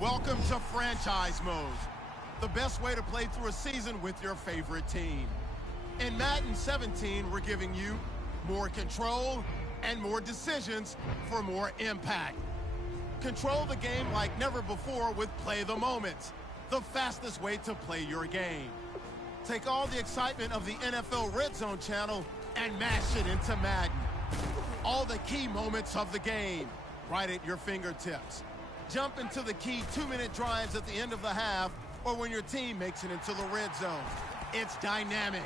Welcome to Franchise Mode, the best way to play through a season with your favorite team. In Madden 17, we're giving you more control and more decisions for more impact. Control the game like never before with Play the Moments, the fastest way to play your game. Take all the excitement of the NFL Red Zone channel and mash it into Madden. All the key moments of the game, right at your fingertips. Jump into the key 2-minute drives at the end of the half or when your team makes it into the red zone. It's dynamic,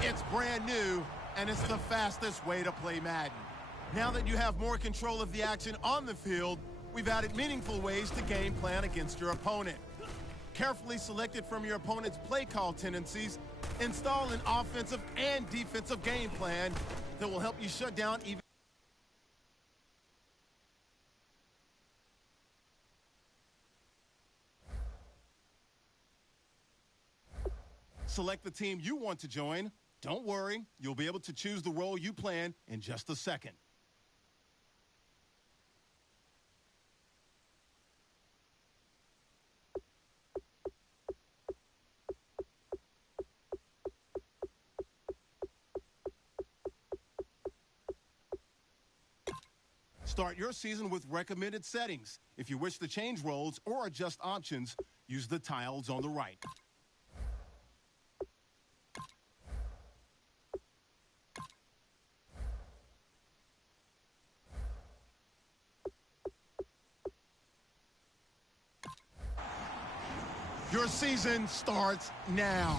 it's brand new, and it's the fastest way to play Madden. Now that you have more control of the action on the field, we've added meaningful ways to game plan against your opponent. Carefully selected from your opponent's play call tendencies, install an offensive and defensive game plan that will help you shut down even. Select the team you want to join. Don't worry, you'll be able to choose the role you plan in just a second. Start your season with recommended settings. If you wish to change roles or adjust options, use the tiles on the right. Your season starts now.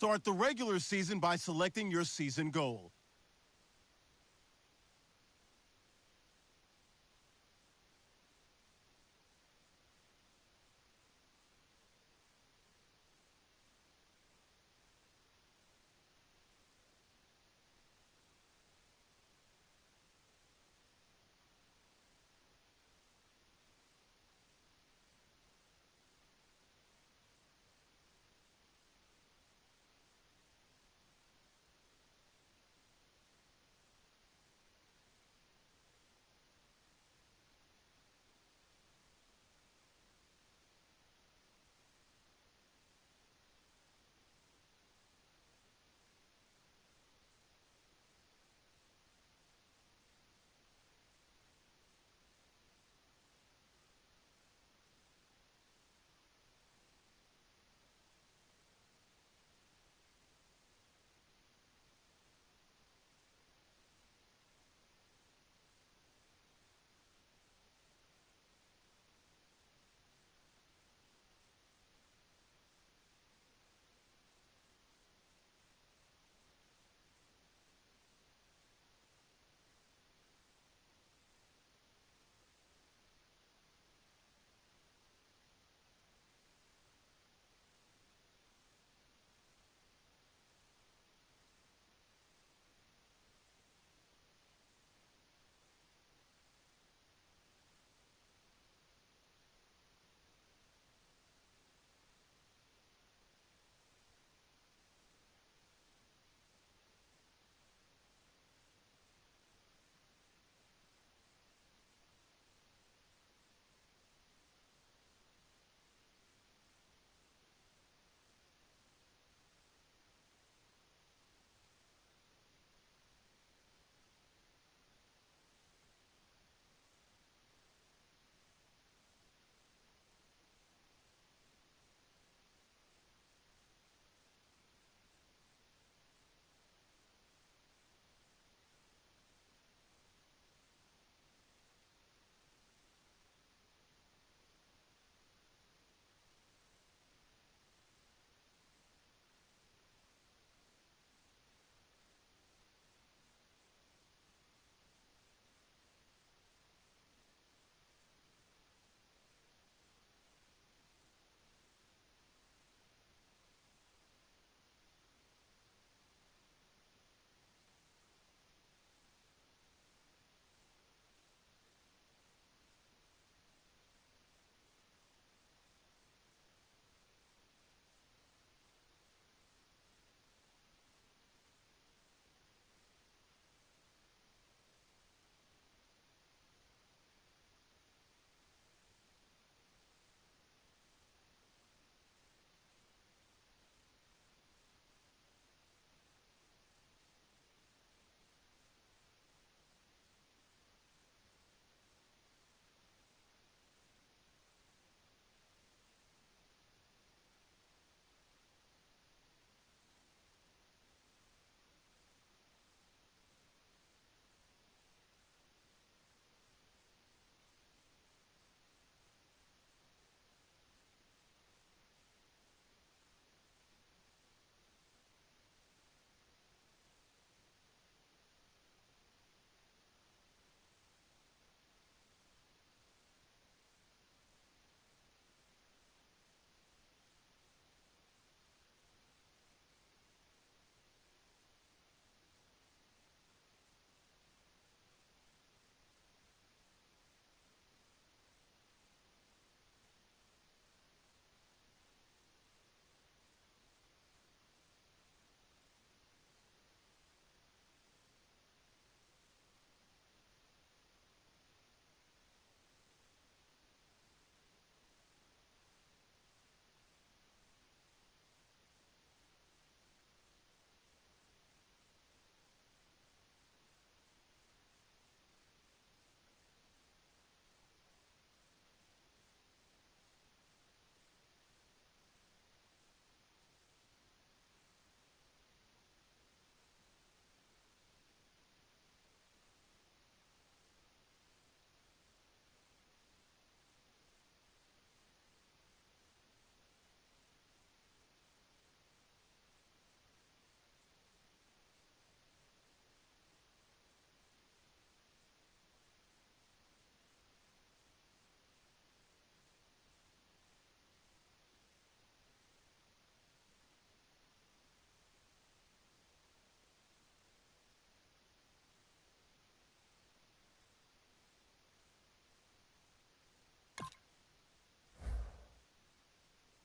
Start the regular season by selecting your season goal.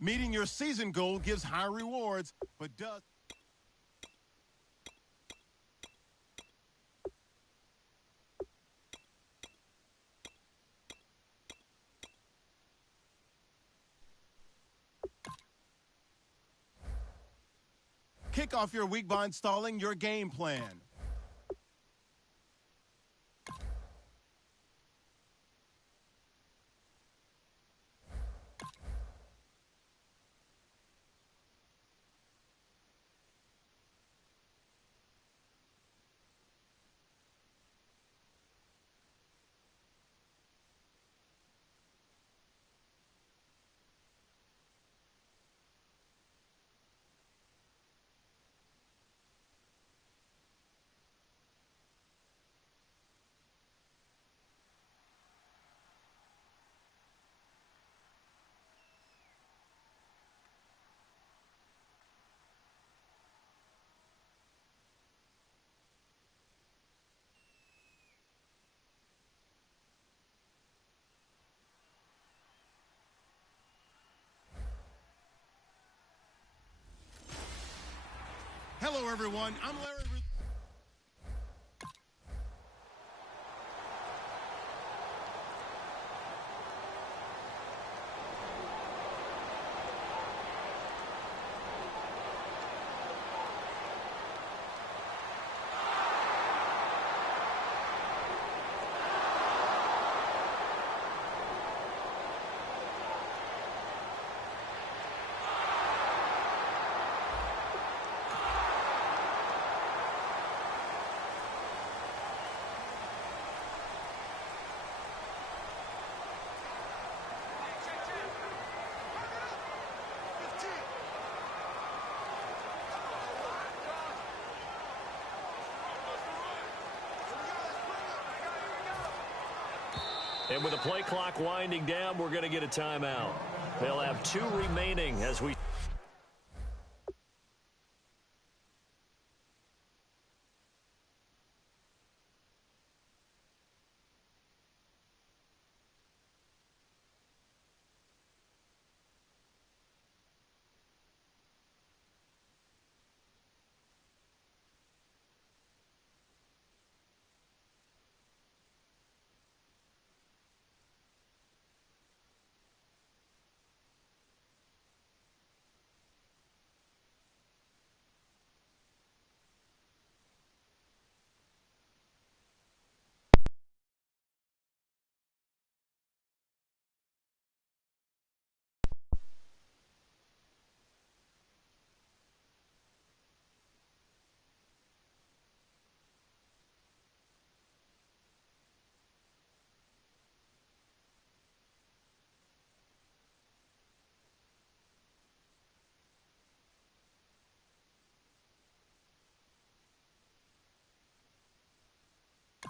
Meeting your season goal gives high rewards, but does... Kick off your week by installing your game plan. Hello, everyone. I'm Larry. And with the play clock winding down, we're going to get a timeout. They'll have 2 remaining as we...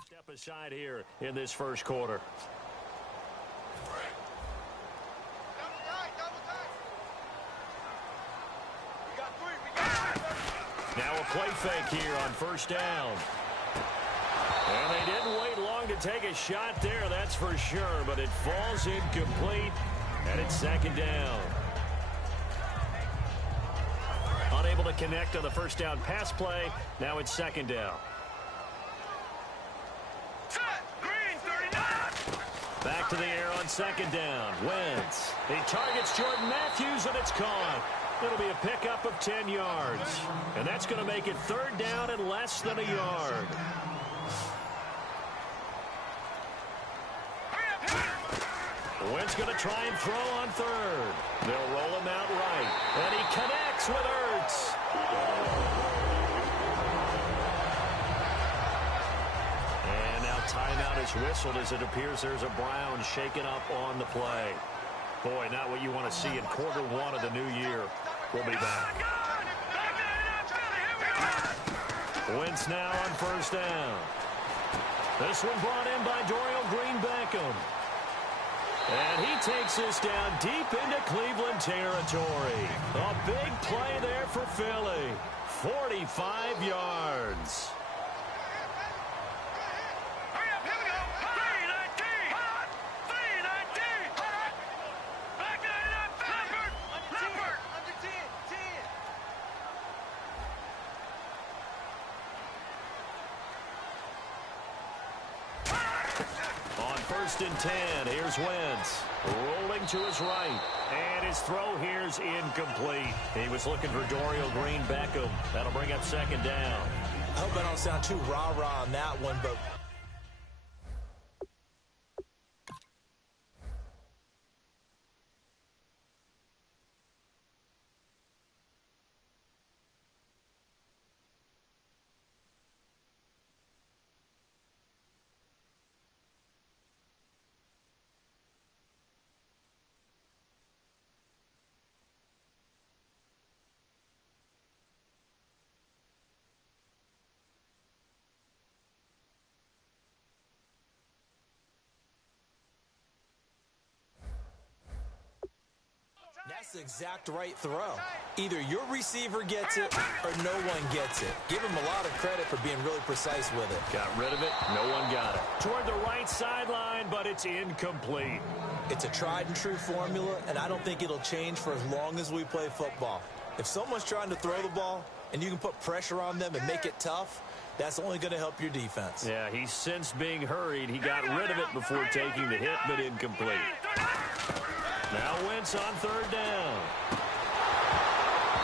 Step aside here in this first quarter. Now a play fake here on first down. And they didn't wait long to take a shot there, that's for sure, but it falls incomplete, and it's second down. Unable to connect on the first down pass play, now it's second down. Back to the air on second down. Wentz. He targets Jordan Matthews, and it's caught. It'll be a pickup of 10 yards. And that's going to make it third down and less than a yard. Wentz going to try and throw on third. They'll roll him out right. And he connects with Ertz. Timeout is whistled as it appears there's a Brown shaken up on the play. Boy, not what you want to see in quarter 1 of the new year. We'll be back. Wentz now on first down. This one brought in by Dorial Green-Beckham. And he takes this down deep into Cleveland territory. A big play there for Philly. 45 yards. 1st and 10. Here's Wentz rolling to his right. And his throw here's incomplete. He was looking for Dorial Green-Beckham. That'll bring up 2nd down. I hope I don't sound too rah-rah on that one, but that's the exact right throw. Either your receiver gets it or no one gets it. Give him a lot of credit for being really precise with it. Got rid of it. No one got it. Toward the right sideline, but it's incomplete. It's a tried and true formula, and I don't think it'll change for as long as we play football. If someone's trying to throw the ball and you can put pressure on them and make it tough, that's only going to help your defense. Yeah, he's sensed being hurried. He got rid of it before taking the hit, but incomplete. Now Wentz on 3rd down.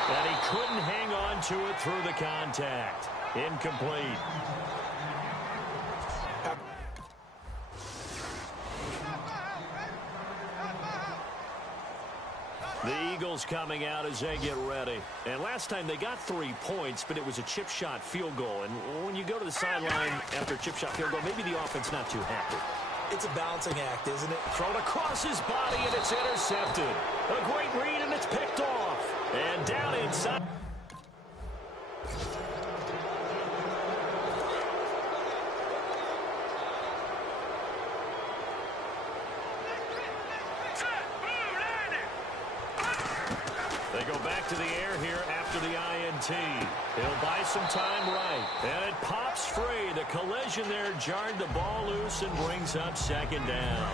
And he couldn't hang on to it through the contact. Incomplete. The Eagles coming out as they get ready. And last time they got 3 points, but it was a chip shot field goal. And when you go to the sideline after a chip shot field goal, maybe the offense not too happy. It's a balancing act, isn't it? Thrown across his body, and it's intercepted. A great read, and it's picked off. And down inside. They go back to the air here after the INT. He'll buy some time right. And it pops free. The collision there jarred the ball loose and brings up 2nd down.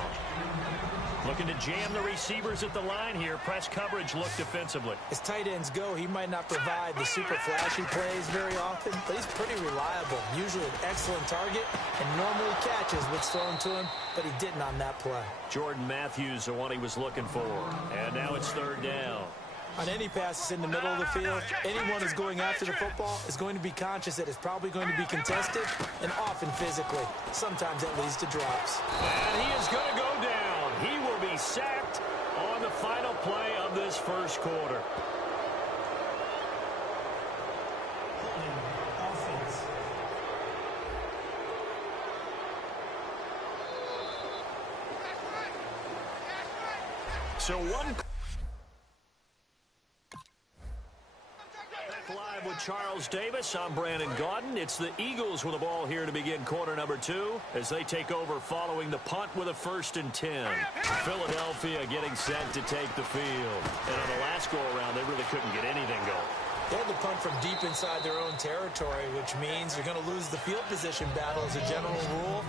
Looking to jam the receivers at the line here. Press coverage look defensively. As tight ends go, he might not provide the super flashy plays very often, but he's pretty reliable. Usually an excellent target and normally catches what's thrown to him, but he didn't on that play. Jordan Matthews, the one he was looking for. And now it's 3rd down. On any passes in the middle of the field, anyone who's going after the football is going to be conscious that it's probably going to be contested and often physically. Sometimes that leads to drops. And he is going to go down. He will be sacked on the final play of this 1st quarter. So one... Live with Charles Davis. I'm Brandon Gaudin. It's the Eagles with the ball here to begin quarter number 2 as they take over following the punt with a 1st and 10. Philadelphia getting set to take the field. And on the last go-around, they really couldn't get anything going. They had to punt from deep inside their own territory, which means you're going to lose the field position battle as a general rule.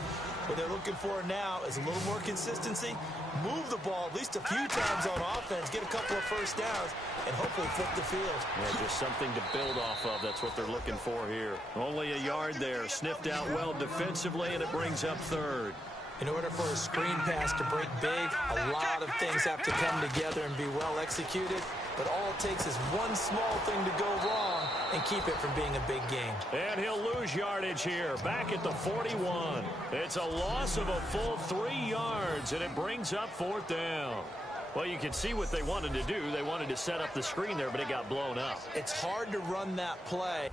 What they're looking for now is a little more consistency, move the ball at least a few times on offense, get a couple of 1st downs, and hopefully flip the field. Yeah, just something to build off of. That's what they're looking for here. Only a yard there. Sniffed out well defensively, and it brings up 3rd. In order for a screen pass to break big, a lot of things have to come together and be well executed. But all it takes is one small thing to go wrong and keep it from being a big game. And he'll lose yardage here, back at the 41. It's a loss of a full 3 yards, and it brings up 4th down. Well, you can see what they wanted to do. They wanted to set up the screen there, but it got blown up. It's hard to run that play.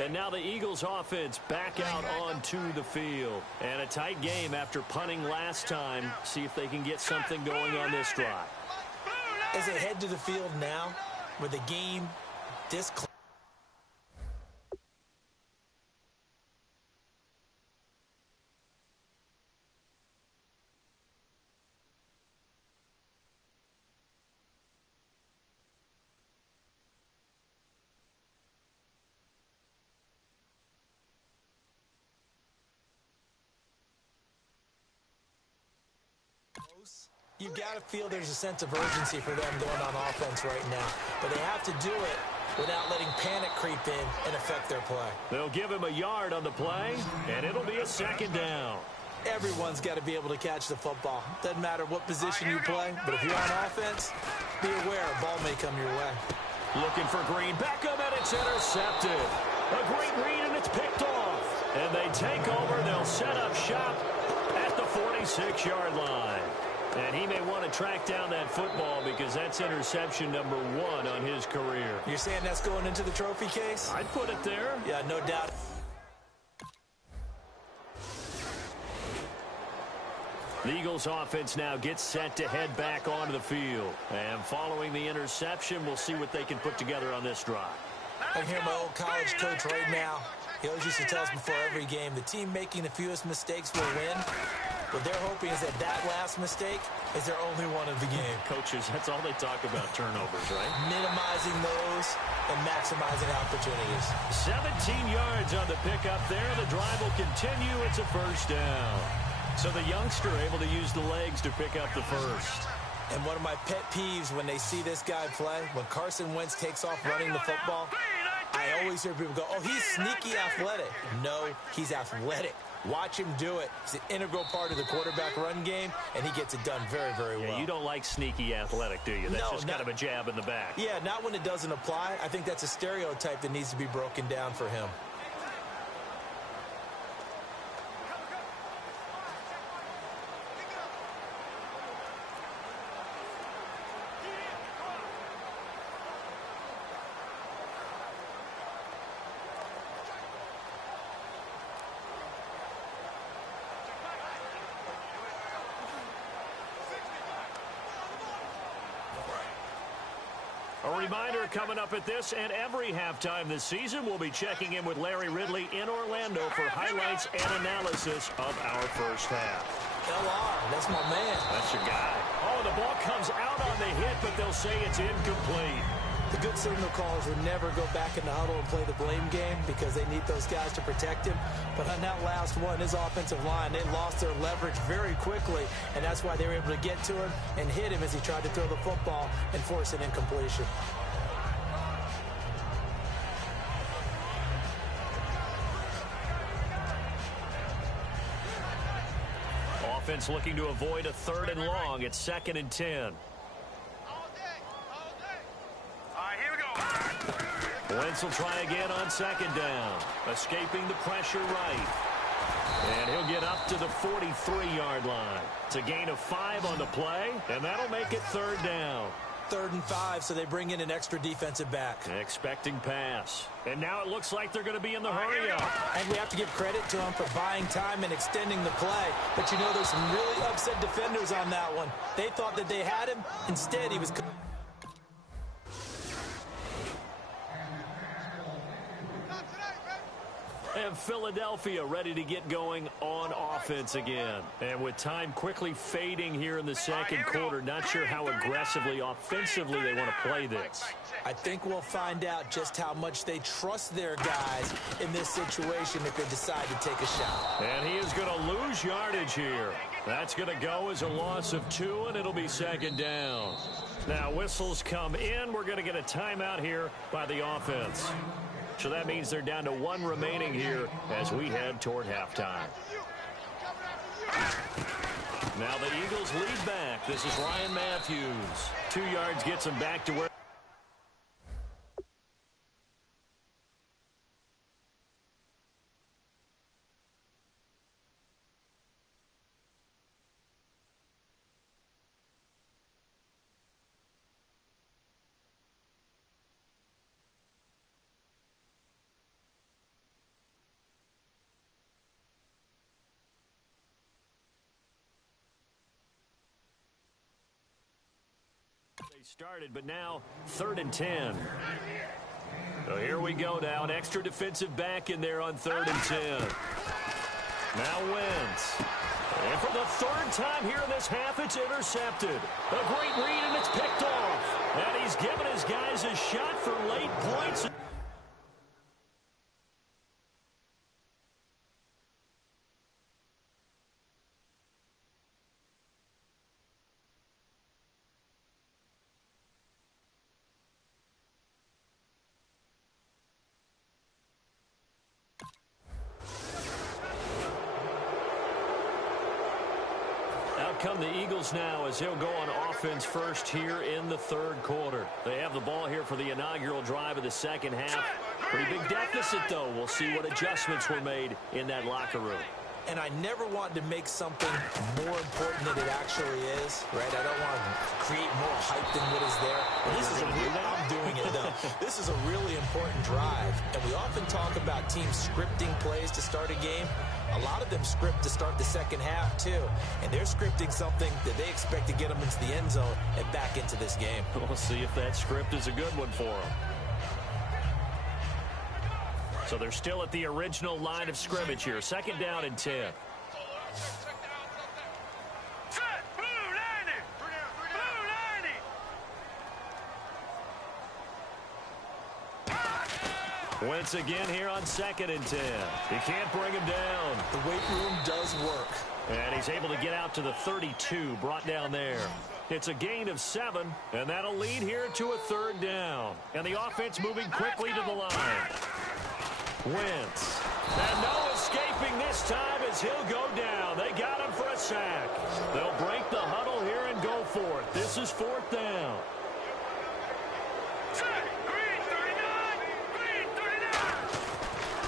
And now the Eagles offense back out onto the field. And a tight game after punting last time. See if they can get something going on this drive. As they head to the field now, with the game this close. You've got to feel there's a sense of urgency for them going on offense right now. But they have to do it without letting panic creep in and affect their play. They'll give him a yard on the play, and it'll be a second down. Everyone's got to be able to catch the football. Doesn't matter what position you play, but if you're on offense, be aware a ball may come your way. Looking for Green. Beckham, and it's intercepted. A great read, and it's picked off. And they take over. They'll set up shop at the 46-yard line. And he may want to track down that football because that's interception number 1 on his career. You're saying that's going into the trophy case? I'd put it there. Yeah, no doubt. The Eagles offense now gets set to head back onto the field. And following the interception, we'll see what they can put together on this drive. I hear my old college coach right now. He always used to tell us before every game, the team making the fewest mistakes will win. What they're hoping is that last mistake is their only one of the game. Coaches, that's all they talk about, turnovers, right? Minimizing those and maximizing opportunities. 17 yards on the pickup there. The drive will continue. It's a first down. So the youngster able to use the legs to pick up the first. And one of my pet peeves when they see this guy play, when Carson Wentz takes off running the football, I always hear people go, oh, he's sneaky athletic. No, he's athletic. Watch him do it. He's an integral part of the quarterback run game, and he gets it done very, very well. Yeah, you don't like sneaky athletic, do you? That's just kind of a jab in the back. Yeah, not when it doesn't apply. I think that's a stereotype that needs to be broken down for him. A reminder coming up at this and every halftime this season, we'll be checking in with Larry Ridley in Orlando for highlights and analysis of our first half. LR, that's my man. That's your guy. Oh, the ball comes out on the hit, but they'll say it's incomplete. The good signal callers would never go back in the huddle and play the blame game because they need those guys to protect him. But on that last one, his offensive line, they lost their leverage very quickly, and that's why they were able to get to him and hit him as he tried to throw the football and force an incompletion. Offense looking to avoid a 3rd and long. It's 2nd and 10. Wentz will try again on 2nd down. Escaping the pressure right. And he'll get up to the 43-yard line. It's a gain of 5 on the play, and that'll make it 3rd down. 3rd and 5, so they bring in an extra defensive back. Expecting pass. And now it looks like they're going to be in the hurry-up. And we have to give credit to them for buying time and extending the play. But you know, there's some really upset defenders on that one. They thought that they had him. Instead, he was... And Philadelphia ready to get going on offense again. And with time quickly fading here in the second quarter, not sure how aggressively, offensively they want to play this. I think we'll find out just how much they trust their guys in this situation if they decide to take a shot. And he is going to lose yardage here. That's going to go as a loss of 2, and it'll be 2nd down. Now whistles come in. We're going to get a timeout here by the offense. So that means they're down to 1 remaining here as we head toward halftime. Now the Eagles lead back. This is Ryan Matthews. 2 yards gets him back to where started, but now 3rd and 10. So here we go now. An extra defensive back in there on 3rd and 10. Now Wentz. And for the 3rd time here in this half, it's intercepted. A great read, and it's picked off. And he's given his guys a shot for late points. Come the Eagles now as he'll go on offense first here in the 3rd quarter. They have the ball here for the inaugural drive of the 2nd half. Pretty big deficit, though. We'll see what adjustments were made in that locker room. And I never want to make something more important than it actually is, right? I don't want to create more hype than what is there. I'm doing it, though. This is a really important drive. And we often talk about teams scripting plays to start a game. A lot of them script to start the 2nd half, too. And they're scripting something that they expect to get them into the end zone and back into this game. We'll see if that script is a good one for them. So they're still at the original line of scrimmage here. 2nd down and 10. Wentz again here on 2nd and 10. He can't bring him down. The weight room does work. And he's able to get out to the 32, brought down there. It's a gain of 7, and that'll lead here to a 3rd down. And the offense moving quickly to the line. Wentz. And no escaping this time as he'll go down. They got him for a sack. They'll break the huddle here and go for it. This is 4th down.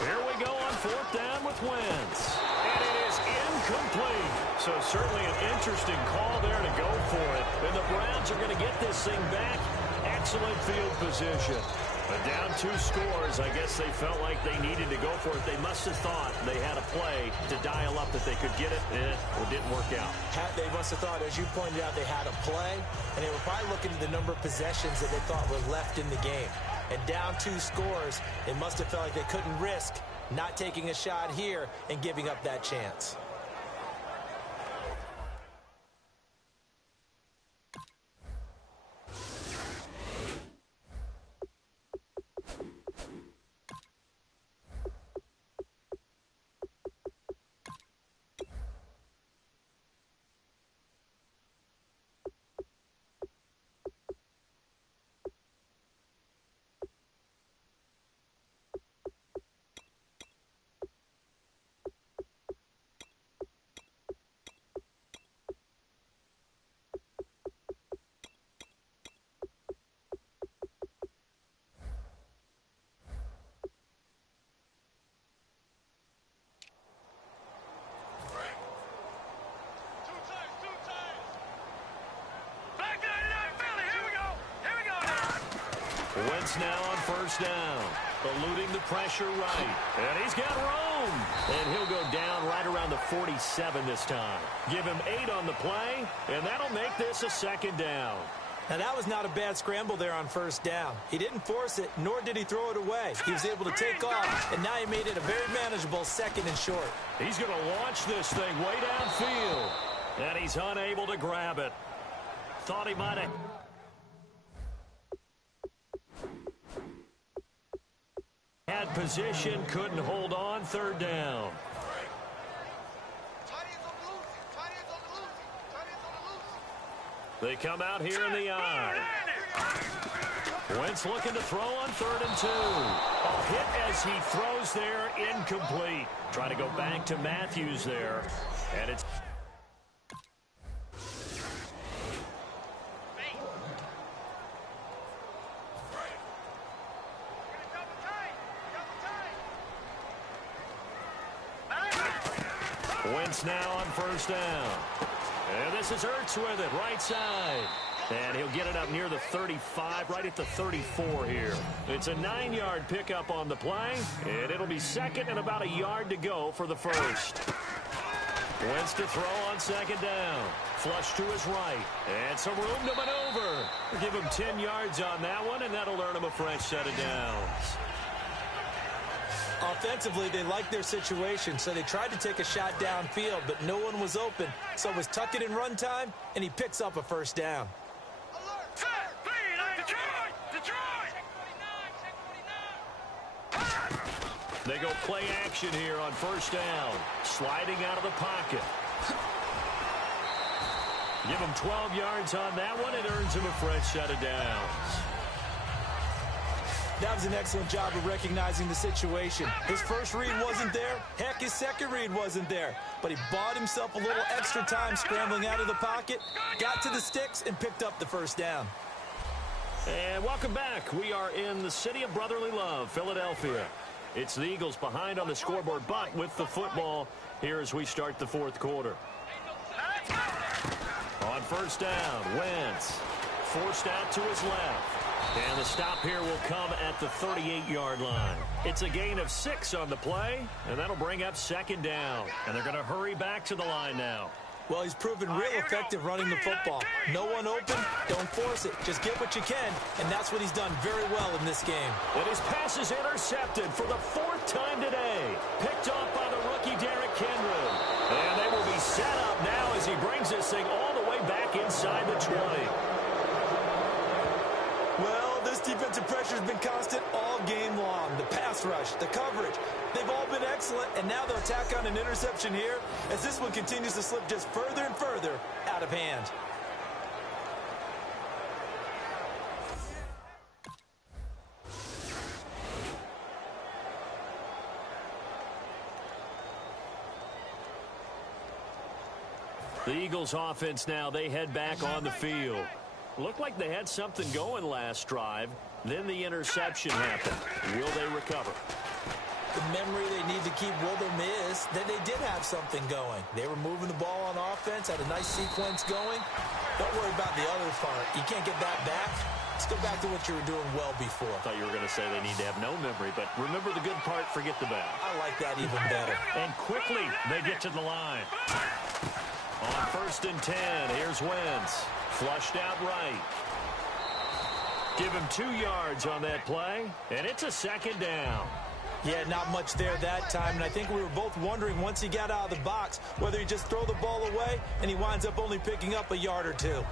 Here we go on 4th down with Wentz. And it is incomplete. So certainly an interesting call there to go for it. And the Browns are going to get this thing back. Excellent field position. But down 2 scores, I guess they felt like they needed to go for it. They must have thought they had a play to dial up that they could get it. It didn't work out. They must have thought, as you pointed out, they had a play. And they were probably looking at the number of possessions that they thought were left in the game. And down 2 scores, they must have felt like they couldn't risk not taking a shot here and giving up that chance. Wentz now on 1st down, eluding the pressure right. And he's got room. And he'll go down right around the 47 this time. Give him 8 on the play, and that'll make this a 2nd down. Now, that was not a bad scramble there on 1st down. He didn't force it, nor did he throw it away. He was able to take off, and now he made it a very manageable 2nd and short. He's going to launch this thing way downfield, and he's unable to grab it. Thought he might have... had position, couldn't hold on, 3rd down. They come out here in the eye. Wentz looking to throw on 3rd and 2. A hit as he throws there, incomplete. Try to go back to Matthews there. And it's... Wentz now on 1st down. And this is Ertz with it, right side. And he'll get it up near the 35, right at the 34 here. It's a 9-yard pickup on the play, and it'll be 2nd and about a yard to go for the 1st. Wentz to throw on second down. Flush to his right. And some room to maneuver. Give him 10 yards on that one, and that'll earn him a fresh set of downs. Offensively, they liked their situation, so they tried to take a shot downfield, but no one was open. So it was tuck it in run time, and he picks up a first down. They go play action here on first down. Sliding out of the pocket. Give him 12 yards on that one. It earns him a fresh set of downs. That was an excellent job of recognizing the situation. His first read wasn't there. Heck, his second read wasn't there. But he bought himself a little extra time scrambling out of the pocket, got to the sticks, and picked up the first down. And welcome back. We are in the city of brotherly love, Philadelphia. It's the Eagles behind on the scoreboard, but with the football here as we start the fourth quarter. On first down, Wentz forced out to his left. And the stop here will come at the 38-yard line. It's a gain of 6 on the play, and that'll bring up second down. And they're going to hurry back to the line now. Well, he's proven real effective running the football. No one open, don't force it. Just get what you can, and that's what he's done very well in this game. And his pass is intercepted for the 4th time today. Picked off by the rookie Derrick Henry. And they will be set up now as he brings this thing all the way back inside the 20. Well, this defensive pressure has been constant all game long. The pass rush, the coverage, they've all been excellent, and now they'll tack on an interception here as this one continues to slip just further and further out of hand. The Eagles offense now, they head back on the field. Looked like they had something going last drive. Then the interception happened. Will they recover? The memory they need to keep with them is that they did have something going. They were moving the ball on offense, had a nice sequence going. Don't worry about the other part. You can't get that back. Let's go back to what you were doing well before. I thought you were going to say they need to have no memory, but remember the good part, forget the bad. I like that even better. And quickly, they get to the line. On first and 10, here's Wentz. Flushed out right. Give him 2 yards on that play, and it's a second down. Yeah, not much there that time, and I think we were both wondering once he got out of the box whether he just throw the ball away, and he winds up only picking up a yard or two.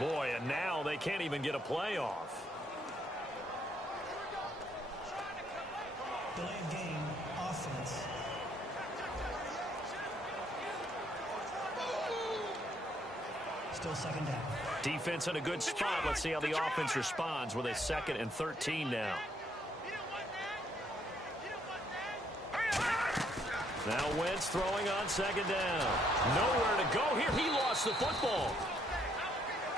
Boy, and now they can't even get a play off. Delay of game, offense. Still second down. Defense in a good spot. Let's see how the offense responds with a 2nd and 13 now. Now Wentz throwing on second down. Nowhere to go here. He lost the football.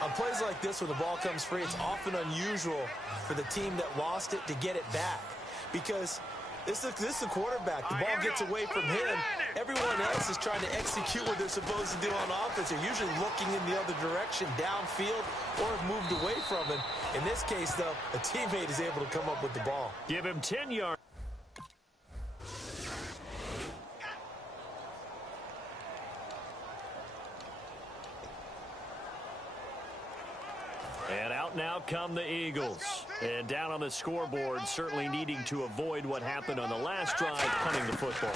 On plays like this where the ball comes free, it's often unusual for the team that lost it to get it back. Because this is the quarterback. The ball gets away from him. Everyone else is trying to execute what they're supposed to do on offense. They're usually looking in the other direction, downfield, or have moved away from him. In this case, though, a teammate is able to come up with the ball. Give him 10 yards. And out now come the Eagles. And down on the scoreboard, certainly needing to avoid what happened on the last drive, punting the football.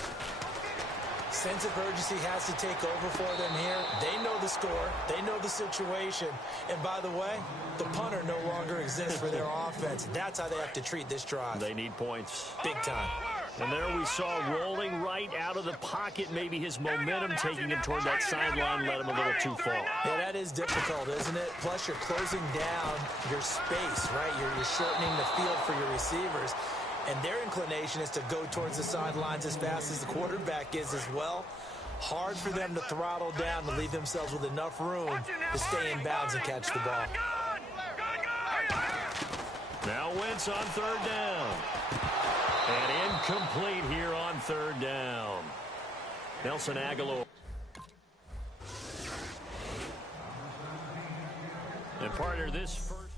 Sense of urgency has to take over for them here. They know the score. They know the situation. And by the way, the punter no longer exists for their offense. That's how they have to treat this drive. They need points. Big time. And there we saw rolling right out of the pocket. Maybe his momentum taking him toward that sideline led him a little too far. Yeah, that is difficult, isn't it? Plus, you're closing down your space, right? You're shortening the field for your receivers. and their inclination is to go towards the sidelines as fast as the quarterback is as well. Hard for them to throttle down to leave themselves with enough room to stay in bounds and catch the ball. Now Wentz on third down. And incomplete here on third down. Nelson Aguilar. And partner, this first.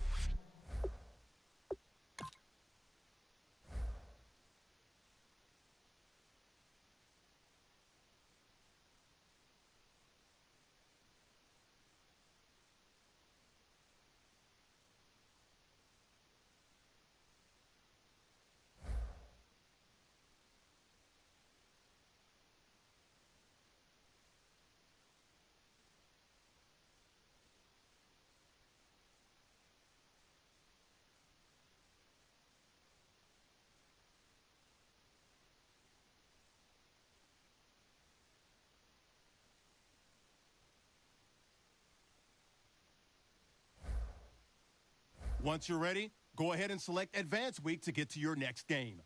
Once you're ready, go ahead and select Advance Week to get to your next game.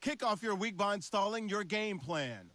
Kick off your week by installing your game plan.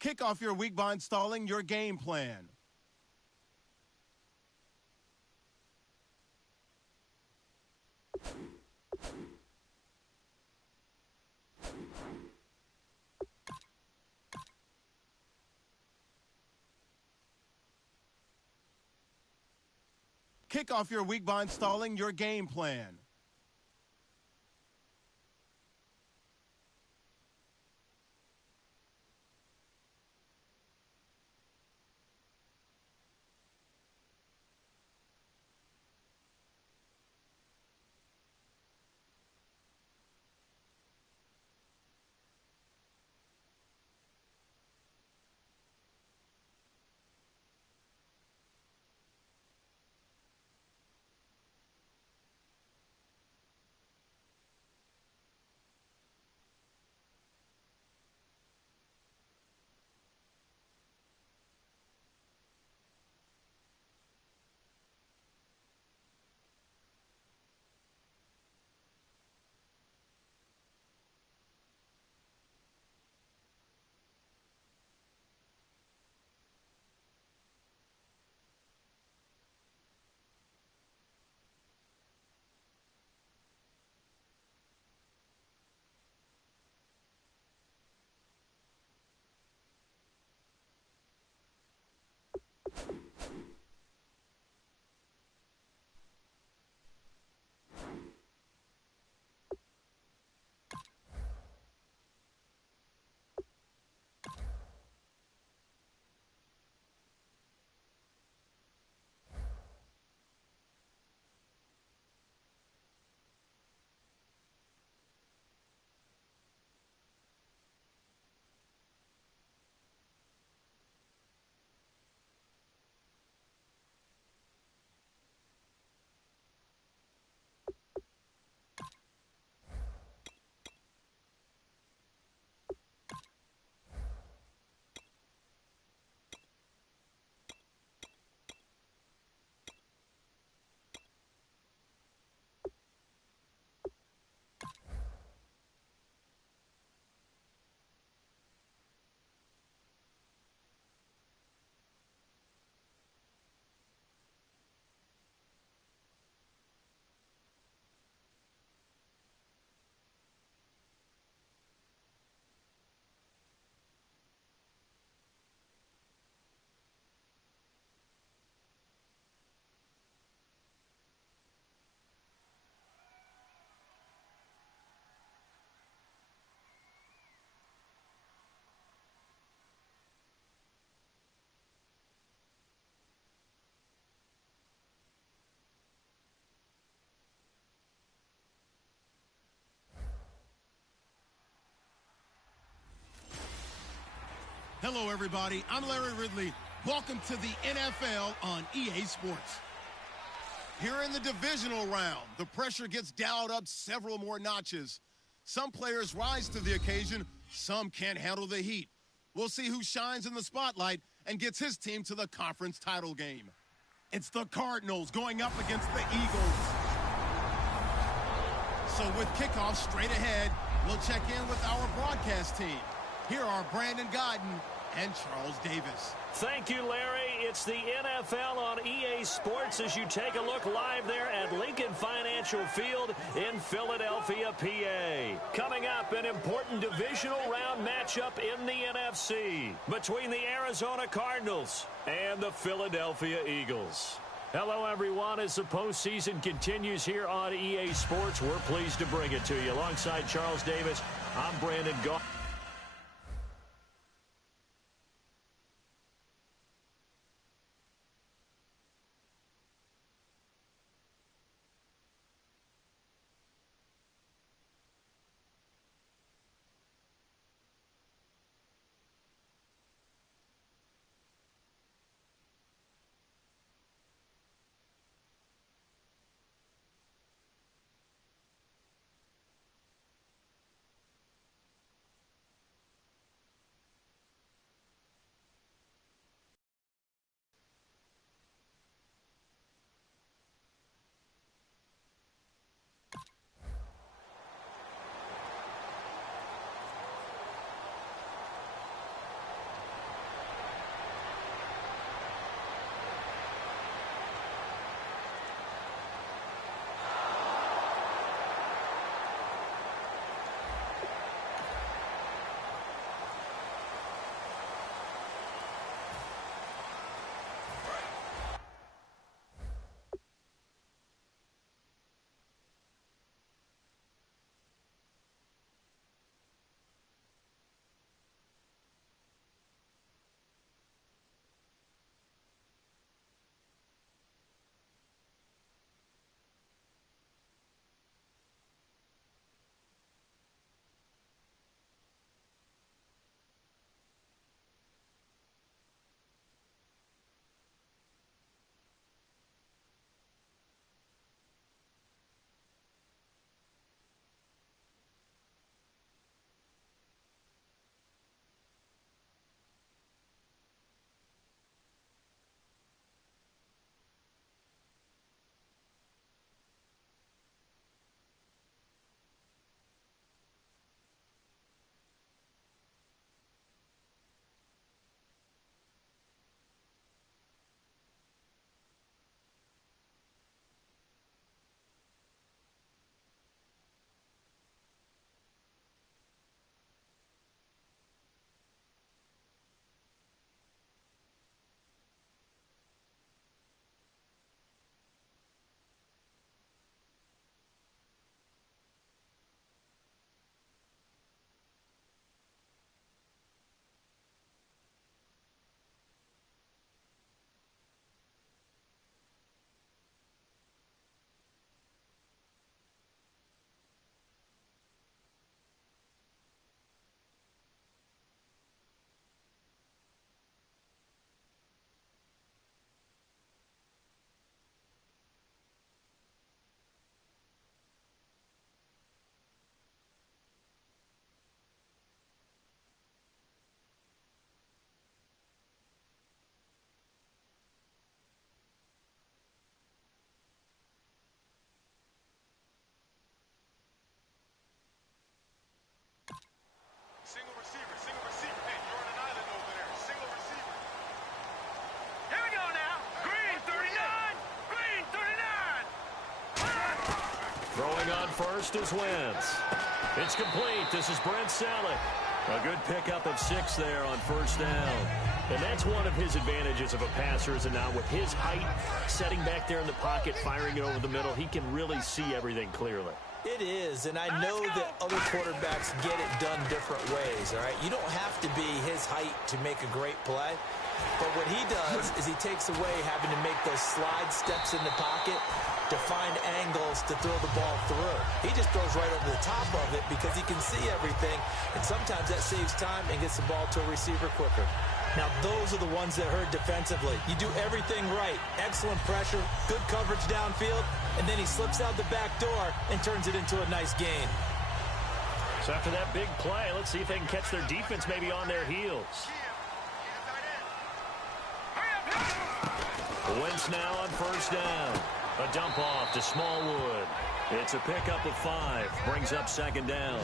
Kick off your week by installing your game plan. Kick off your week by installing your game plan. Hello, everybody. I'm Larry Ridley. Welcome to the NFL on EA Sports. Here in the divisional round, the pressure gets dialed up several more notches. Some players rise to the occasion, some can't handle the heat. We'll see who shines in the spotlight and gets his team to the conference title game. It's the Cardinals going up against the Eagles. So with kickoff straight ahead, we'll check in with our broadcast team. Here are Brandon Godden and Charles Davis. Thank you, Larry. It's the NFL on EA Sports as you take a look live there at Lincoln Financial Field in Philadelphia, PA. Coming up, an important divisional round matchup in the NFC between the Arizona Cardinals and the Philadelphia Eagles. Hello, everyone. As the postseason continues here on EA Sports, we're pleased to bring it to you. Alongside Charles Davis, I'm Brandon Gaw. Throwing on first is Wentz. It's complete. This is Brent Selleck. A good pickup of 6 there on first down. And that's one of his advantages of a passer, is it not? With his height, setting back there in the pocket, firing it over the middle, he can really see everything clearly. It is, and I know that other quarterbacks get it done different ways, all right? You don't have to be his height to make a great play. But what he does is he takes away having to make those slide steps in the pocket to find angles to throw the ball through. He just throws right over the top of it because he can see everything, and sometimes that saves time and gets the ball to a receiver quicker. Now, those are the ones that hurt defensively. You do everything right. Excellent pressure, good coverage downfield, and then he slips out the back door and turns it into a nice gain. So after that big play, let's see if they can catch their defense maybe on their heels. Wentz now on first down. A dump off to Smallwood. It's a pickup of 5. Brings up second down.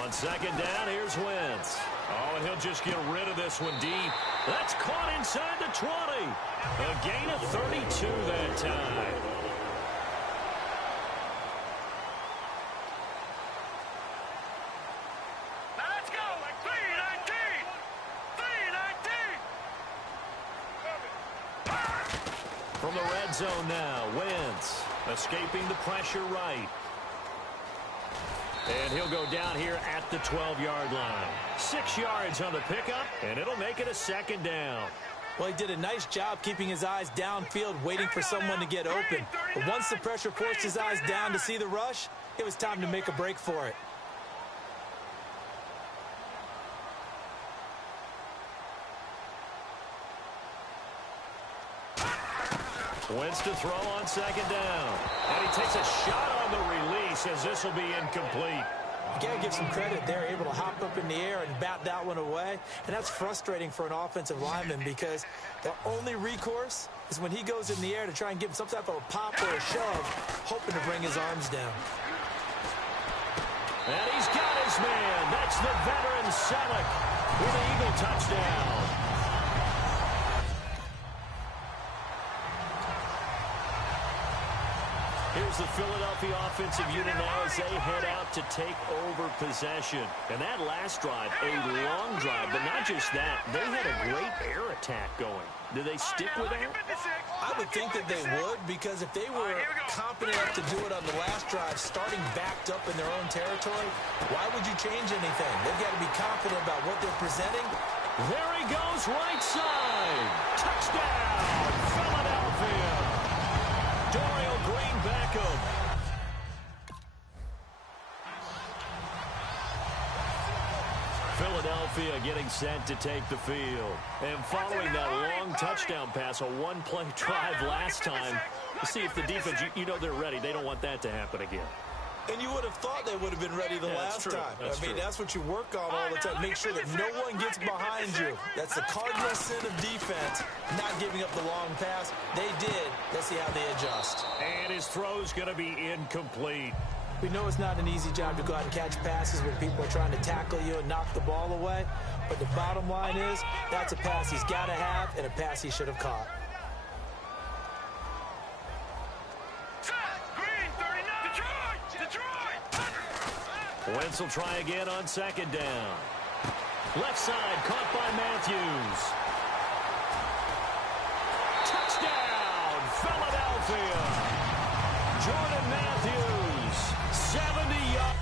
On second down, here's Wentz. Oh, and he'll just get rid of this one deep. That's caught inside the 20. A gain of 32 that time. Let's go. 319. 319. From the red zone now, Wentz escaping the pressure right. And he'll go down here at the 12-yard line. 6 yards on the pickup, and it'll make it a second down. Well, he did a nice job keeping his eyes downfield, waiting for someone to get open. But once the pressure forced his eyes down to see the rush, it was time to make a break for it. Wentz to throw on second down. And he takes a shot on the release as this will be incomplete. You got to give some credit. They're able to hop up in the air and bat that one away. And that's frustrating for an offensive lineman because the only recourse is when he goes in the air to try and give him some type of a pop or a shove, hoping to bring his arms down. And he's got his man. That's the veteran Selleck with an Eagle touchdown. Here's the Philadelphia offensive unit now as they head out to take over possession. And that last drive, a long drive, but not just that. They had a great air attack going. Do they stick with that? I would think that they would, because if they were confident enough to do it on the last drive, starting backed up in their own territory, why would you change anything? They've got to be confident about what they're presenting. There he goes, right side. Touchdown, Philadelphia. Dorial Green Beckham. Philadelphia getting set to take the field. And following that long touchdown pass, a one-play drive last time, to see if the defense, you know they're ready. They don't want that to happen again. And you would have thought they would have been ready the last time. I mean, that's what you work on all the time. Make sure that no one gets behind you. That's the cardinal sin of defense, not giving up the long pass. They did. Let's see how they adjust. And his throw's going to be incomplete. We know it's not an easy job to go out and catch passes when people are trying to tackle you and knock the ball away. But the bottom line is, that's a pass he's got to have and a pass he should have caught. Wentz will try again on second down. Left side, caught by Matthews. Touchdown, Philadelphia. Jordan Matthews, 70 yards.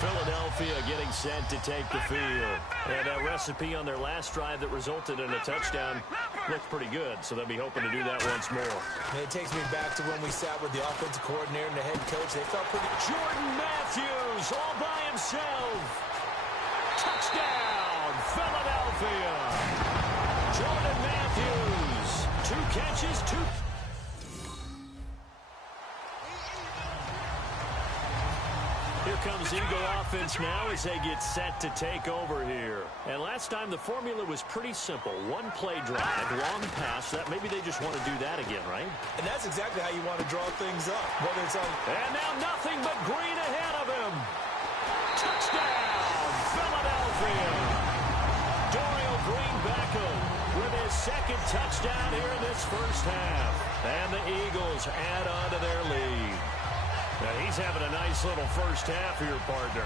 Philadelphia getting set to take the field. And that recipe on their last drive that resulted in a touchdown looked pretty good, so they'll be hoping to do that once more. And it takes me back to when we sat with the offensive coordinator and the head coach. They felt pretty... Jordan Matthews all by himself. Touchdown, Philadelphia. Jordan Matthews, 2 catches, 2... Here comes Eagle offense now as they get set to take over here. And last time the formula was pretty simple. One play drive, long pass. That maybe they just want to do that again, right? And that's exactly how you want to draw things up. Whether it's on... And now nothing but green ahead of him. touchdown here in this first half. And the Eagles add on to their lead. Now he's having a nice little first half here, partner.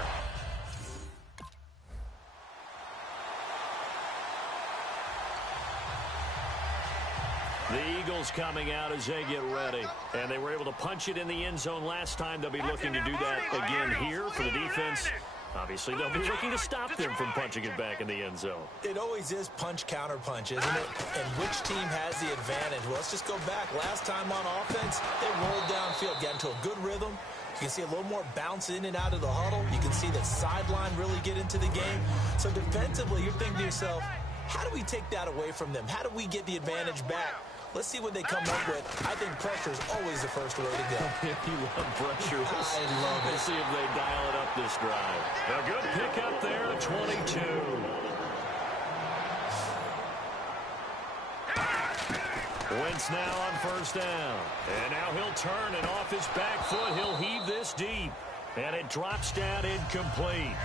The Eagles coming out as they get ready. And they were able to punch it in the end zone last time. They'll be looking to do that again here for the defense. Obviously, they'll be looking to stop them from punching it back in the end zone. It always is punch, counter punch, isn't it? And which team has the advantage? Well, let's just go back. Last time on offense, they rolled downfield, got into a good rhythm. You can see a little more bounce in and out of the huddle. You can see the sideline really get into the game. So defensively, you're thinking to yourself, how do we take that away from them? How do we get the advantage back? Let's see what they come up with. I think pressure is always the first way to go. You love pressure. I love it. We'll see if they dial it up this drive. A good pickup there at 22. Wentz now on first down. And now he'll turn, and off his back foot, he'll heave this deep. And it drops down incomplete.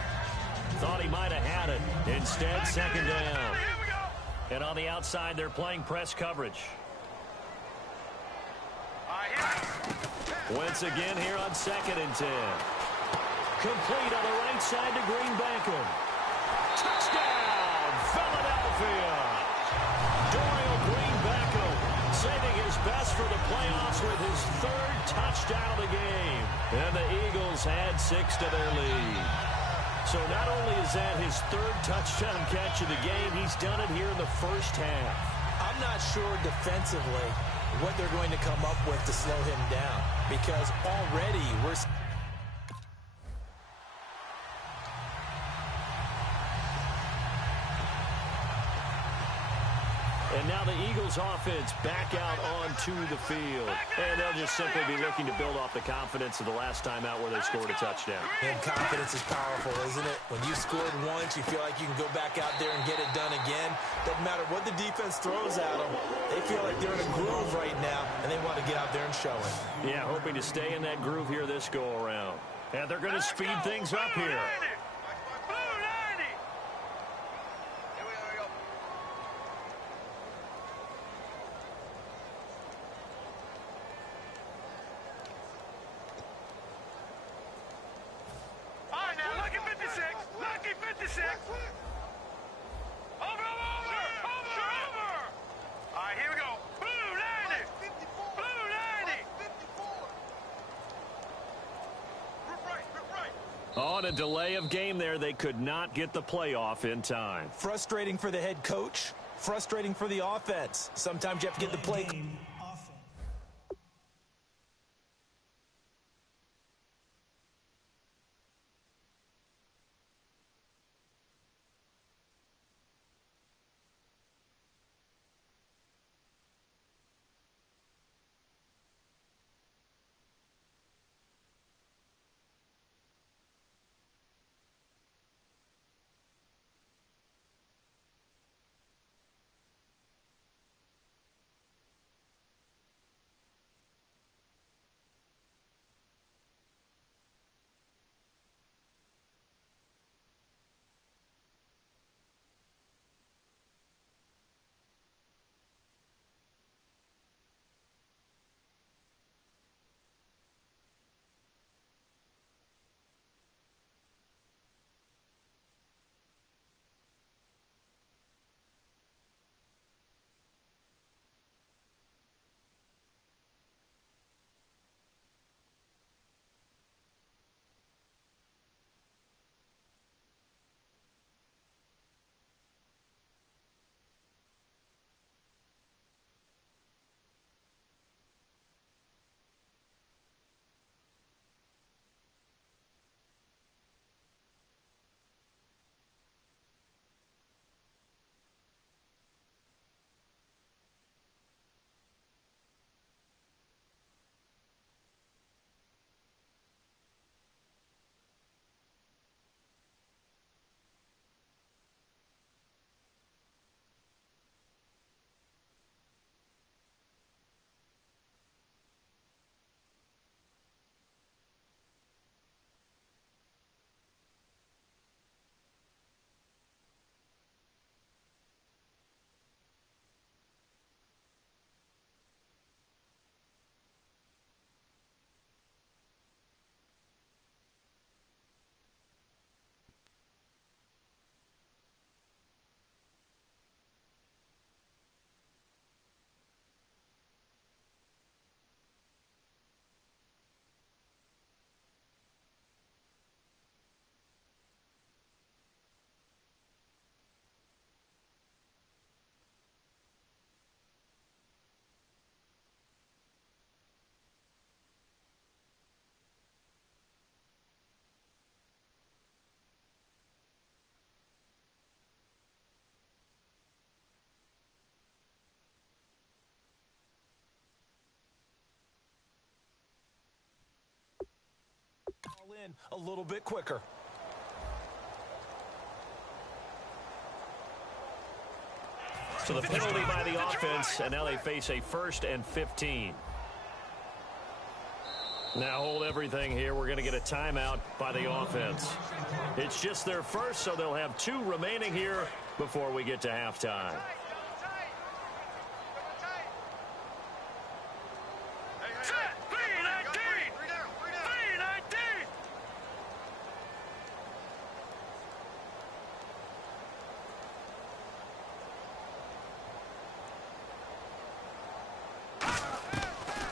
Thought he might have had it. Instead, second down. And on the outside, they're playing press coverage. Wentz again here on 2nd and 10. Complete on the right side to Green-Beckham. Touchdown, Philadelphia! Dorial Green-Beckham saving his best for the playoffs with his 3rd touchdown of the game. And the Eagles add 6 to their lead. So not only is that his 3rd touchdown catch of the game, he's done it here in the first half. I'm not sure defensively what they're going to come up with to slow him down, because already we're... And now the Eagles offense back out onto the field. And they'll just simply be looking to build off the confidence of the last time out where they scored a touchdown. And confidence is powerful, isn't it? When you scored once, you feel like you can go back out there and get it done again. Doesn't matter what the defense throws at them. They feel like they're in a groove right now, and they want to get out there and show it. Yeah, hoping to stay in that groove here this go-around. And they're going to speed things up here. On a delay of game there, they could not get the playoff in time. Frustrating for the head coach, frustrating for the offense. Sometimes you have to get the play. in a little bit quicker. So the penalty by the offense, and now they face a 1st and 15. Now hold everything here. We're going to get a timeout by the offense. It's just their first, so they'll have 2 remaining here before we get to halftime.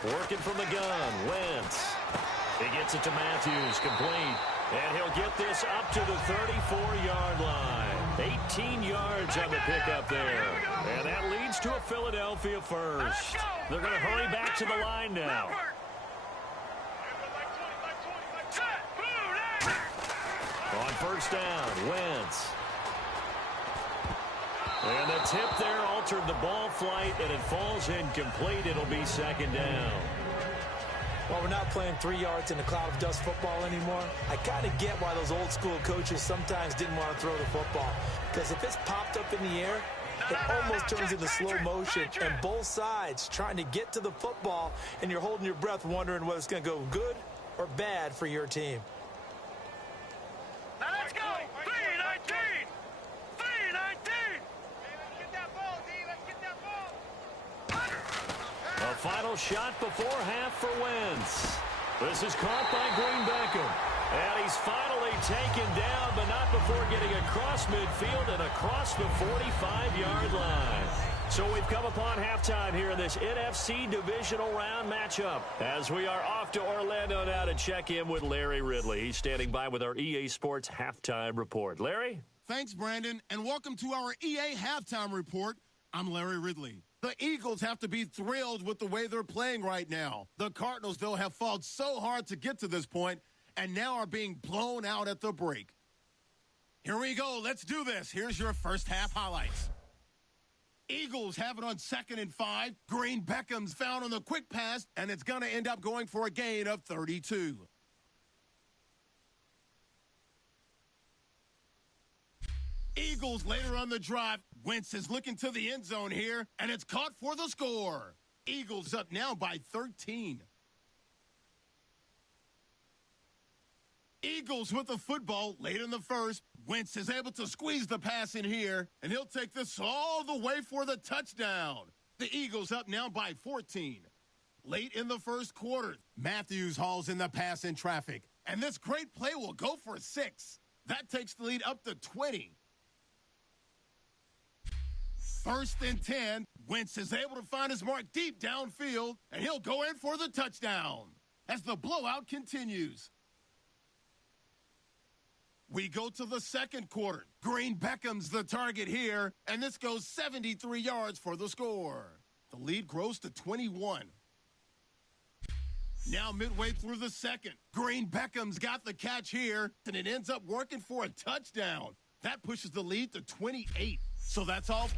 Working from the gun, Wentz. He gets it to Matthews, complete. And he'll get this up to the 34-yard line. 18 yards on the pickup there. And that leads to a Philadelphia first. They're going to hurry back to the line now. On first down, Wentz. And the tip there altered the ball flight, and it falls incomplete. It'll be 2nd down. Well, we're not playing 3 yards in a cloud of dust football anymore. I kind of get why those old school coaches sometimes didn't want to throw the football. Because if it's popped up in the air, it almost turns into slow motion. And both sides trying to get to the football, and you're holding your breath wondering whether it's going to go good or bad for your team. Now let's go. 3-19. 3-19. A final shot before half for Wentz. This is caught by Green Beckham. And he's finally taken down, but not before getting across midfield and across the 45-yard line. So we've come upon halftime here in this NFC divisional round matchup. As we are off to Orlando now to check in with Larry Ridley. He's standing by with our EA Sports halftime report. Larry? Thanks, Brandon, and welcome to our EA Halftime Report. I'm Larry Ridley. The Eagles have to be thrilled with the way they're playing right now. The Cardinals, though, have fought so hard to get to this point and now are being blown out at the break. Here we go. Let's do this. Here's your first half highlights. Eagles have it on 2nd and 5. Green Beckham's found on the quick pass, and it's going to end up going for a gain of 32. Eagles later on the drive. Wentz is looking to the end zone here, and it's caught for the score. Eagles up now by 13. Eagles with the football late in the first. Wentz is able to squeeze the pass in here, and he'll take this all the way for the touchdown. The Eagles up now by 14. Late in the first quarter, Matthews hauls in the pass in traffic, and this great play will go for 6. That takes the lead up to 20. 1st and 10. Wentz is able to find his mark deep downfield, and he'll go in for the touchdown as the blowout continues. We go to the second quarter. Green Beckham's the target here, and this goes 73 yards for the score. The lead grows to 21. Now midway through the second, Green Beckham's got the catch here, and it ends up working for a touchdown. That pushes the lead to 28. So that's all.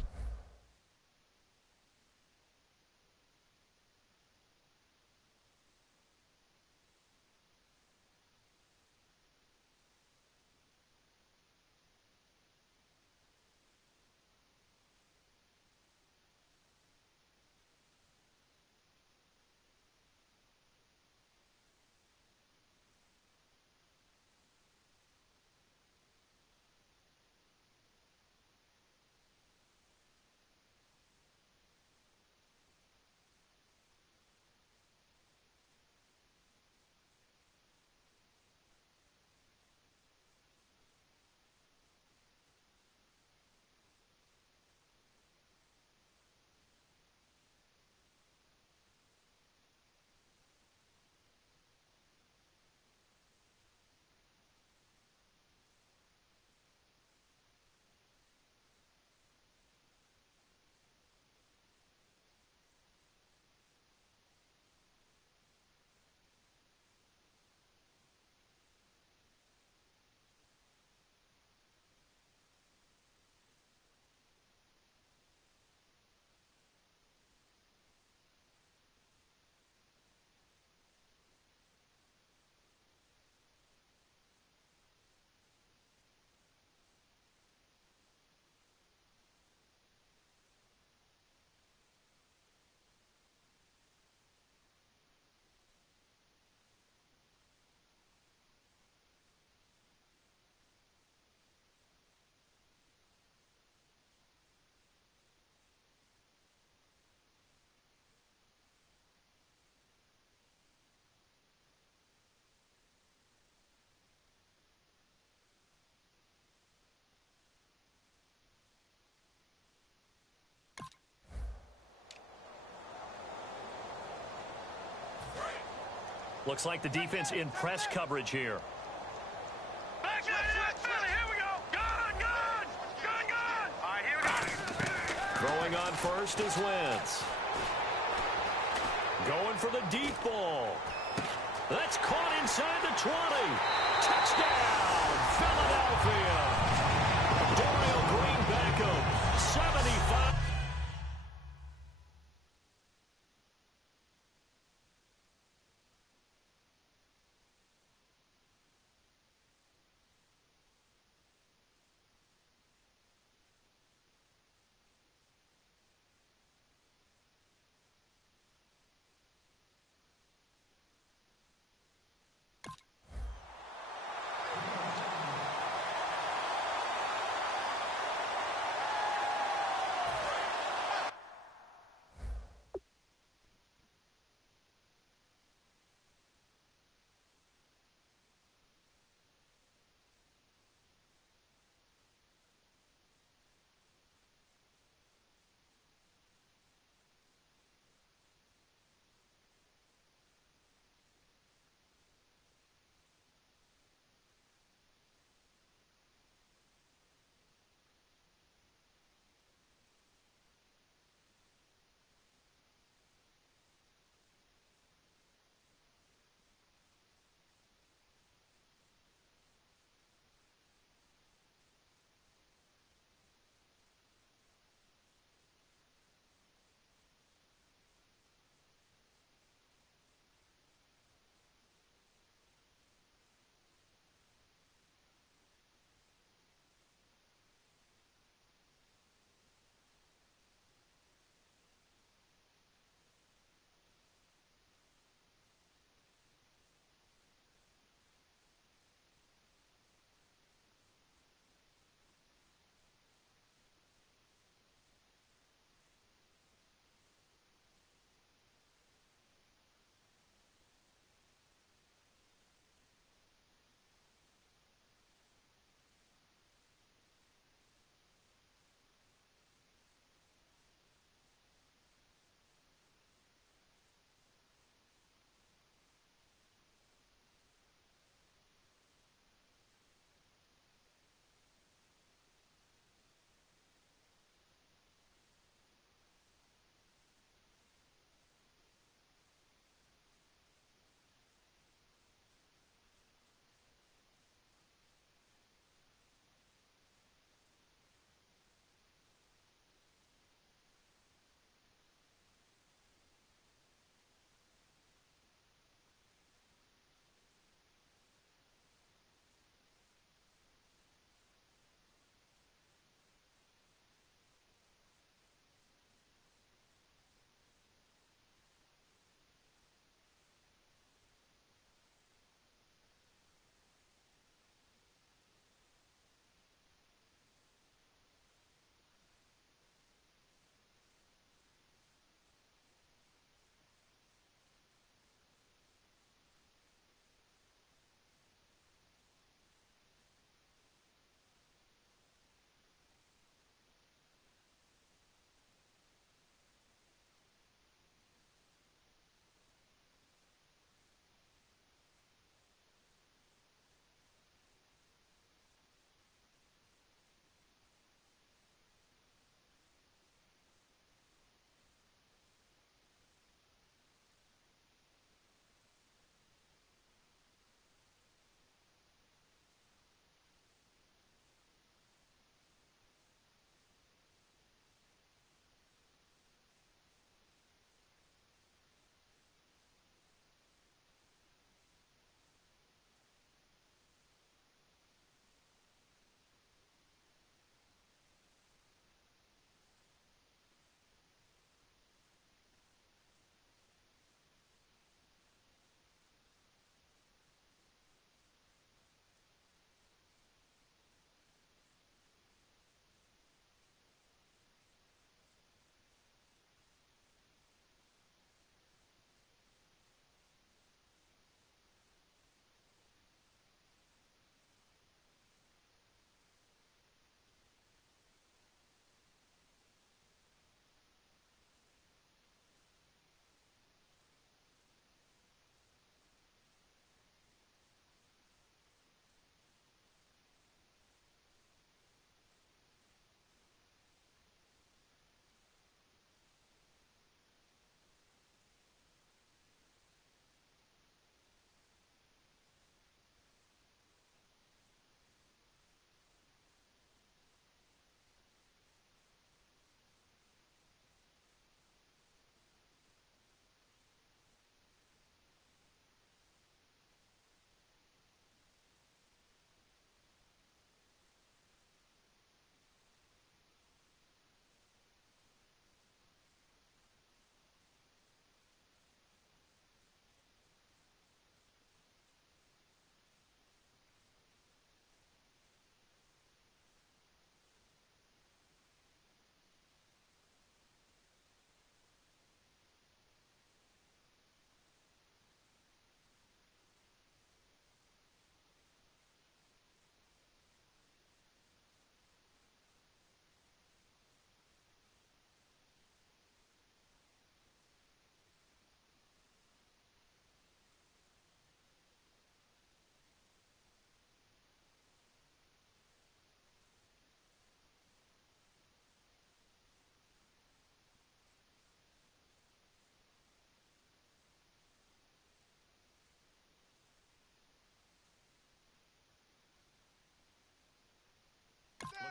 Looks like the defense in press coverage here. Back to Philly. Here we go. Gun. All right, here we go. Throwing on first is Wentz. Going for the deep ball. That's caught inside the 20. Touchdown, Philadelphia. Dorial Green-Beckham, 75.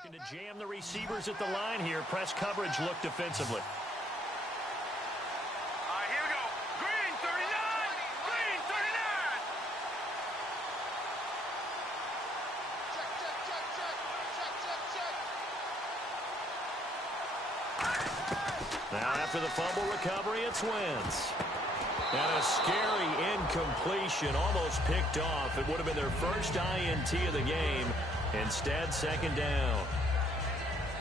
Looking to jam the receivers at the line here. Press coverage look defensively. All right, here we go. Green 39. Green 39. Now after the fumble recovery, it's Wentz. And a scary incompletion, almost picked off. It would have been their first INT of the game. Instead, second down.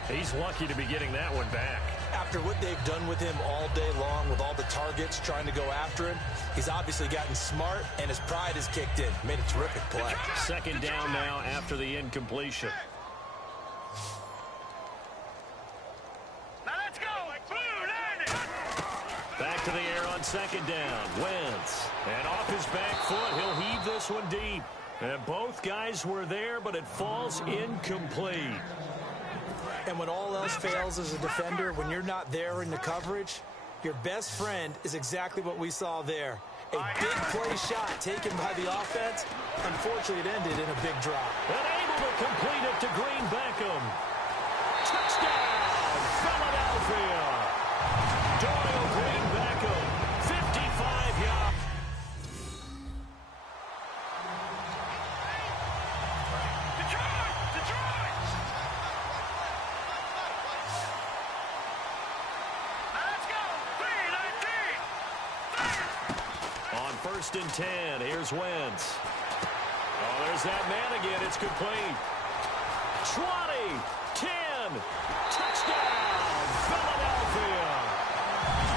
He's lucky to be getting that one back. After what they've done with him all day long, with all the targets trying to go after him, he's obviously gotten smart, and his pride has kicked in. Made a terrific play. Second down now after the incompletion. Now let's go. Blue 90. Back to the air on second down. Wentz. And off his back foot, he'll heave this one deep. And both guys were there, but it falls incomplete. And when all else fails as a defender, when you're not there in the coverage, your best friend is exactly what we saw there. A big play shot taken by the offense. Unfortunately, it ended in a big drop. And able to complete it to Green Beckham. Touchdown, Philadelphia. Doyle Green Beckham, 55 yards. Detroit. Detroit. Now let's go. 3-19. On 1st and 10, here's Wentz. Oh, there's that man again. It's complete. 20, 10, touchdown, Philadelphia.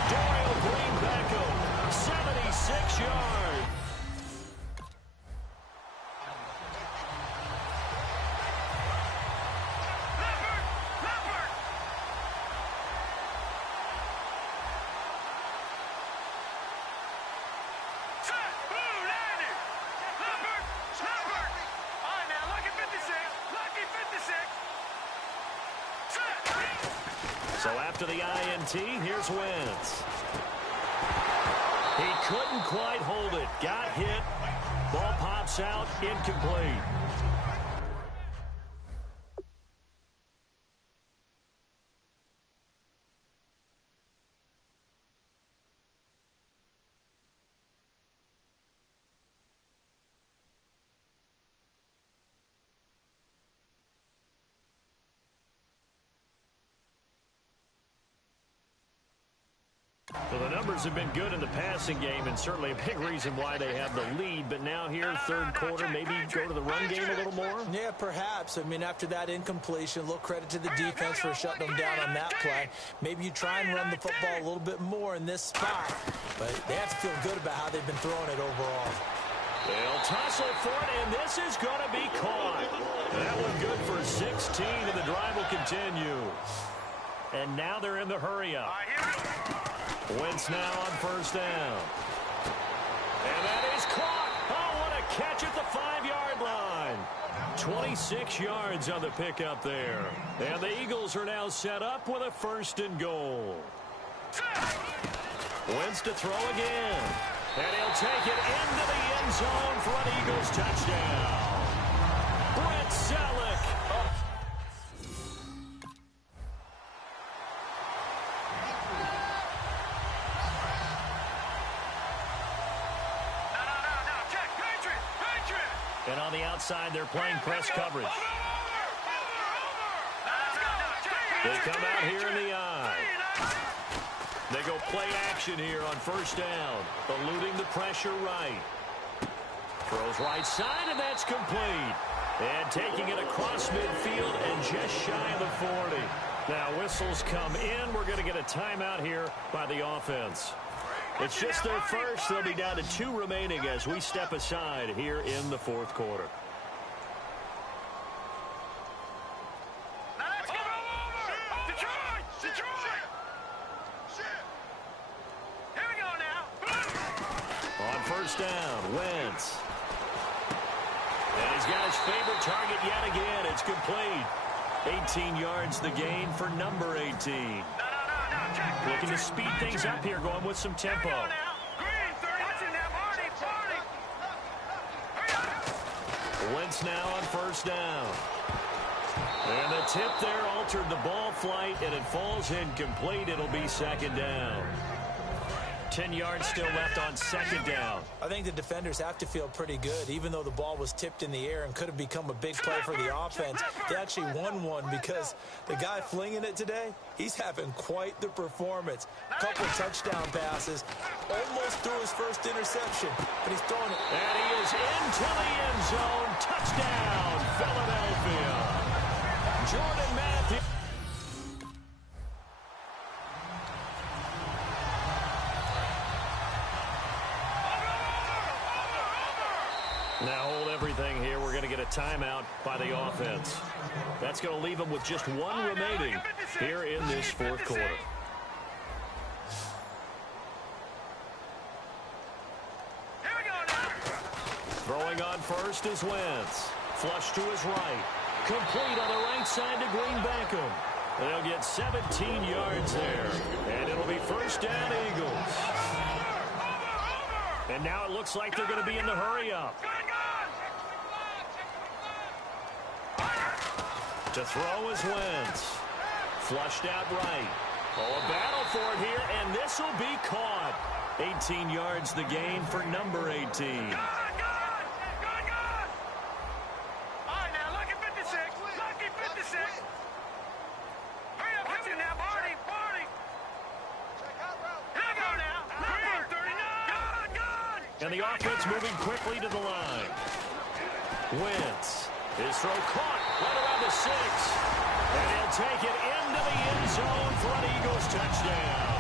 Doyle Green Beckham, 76 yards. Leopard. Set. Blue 90. Leopard. All right, now, lucky 56. Lucky 56. Set. So after the INT, here's Wentz. He couldn't quite hold it. Got hit. Ball pops out. Incomplete. Well, the numbers have been good in the passing game, and certainly a big reason why they have the lead. But now here, third quarter, maybe go to the run game a little more? Yeah, perhaps. I mean, after that incompletion, a little credit to the defense for shutting them down on that play. Maybe you try and run the football a little bit more in this spot. But they have to feel good about how they've been throwing it overall. They'll tussle for it, and this is going to be caught. That one good for 16, and the drive will continue. And now they're in the hurry-up. Wentz now on 1st down. And that is caught. Oh, what a catch at the 5-yard line. 26 yards on the pickup there. And the Eagles are now set up with a 1st and goal. Wentz to throw again. And he'll take it into the end zone for an Eagles touchdown. Brett Selleck. And on the outside, they're playing press coverage. They come out here in the eye. They go play action here on 1st down. Eluding the pressure right. Throws right side, and that's complete. And taking it across midfield and just shy of the 40. Now whistles come in. We're going to get a timeout here by the offense. It's just their first. They'll be down to 2 remaining as we step aside here in the 4th quarter. Now let's go. Detroit. Here we go now. On 1st down, Wentz. And he's got his favorite target yet again. It's complete. 18 yards the gain for number 18. Looking to speed things up here, going with some tempo. Wentz now on 1st down. And the tip there altered the ball flight, and it falls incomplete. It'll be second down. 10 yards still left on second down. I think the defenders have to feel pretty good. Even though the ball was tipped in the air and could have become a big play for the offense, they actually won one because the guy flinging it today, he's having quite the performance. Couple touchdown passes, almost threw his first interception, but he's throwing it. And he is into the end zone. Touchdown, Philadelphia. Jordan Matthews. Now hold everything here. We're going to get a timeout by the offense. That's going to leave them with just one remaining here in this fourth quarter. Throwing on first is Wentz. Flush to his right. Complete on the right side to Green Beckham. They'll get 17 yards there. And it'll be first down, Eagles. And now it looks like they're going to be in the hurry-up. To throw is Wentz. Flushed out right. Oh, a battle for it here, and this will be caught. 18 yards the gain for number 18. All right, now, lucky 56. Lucky 56. Hurry up, come in now, Barney. Here we go now. 39. Gone. And the offense moving quickly to the line. Wentz. His throw caught right around the 6. And he'll take it into the end zone for an Eagles touchdown.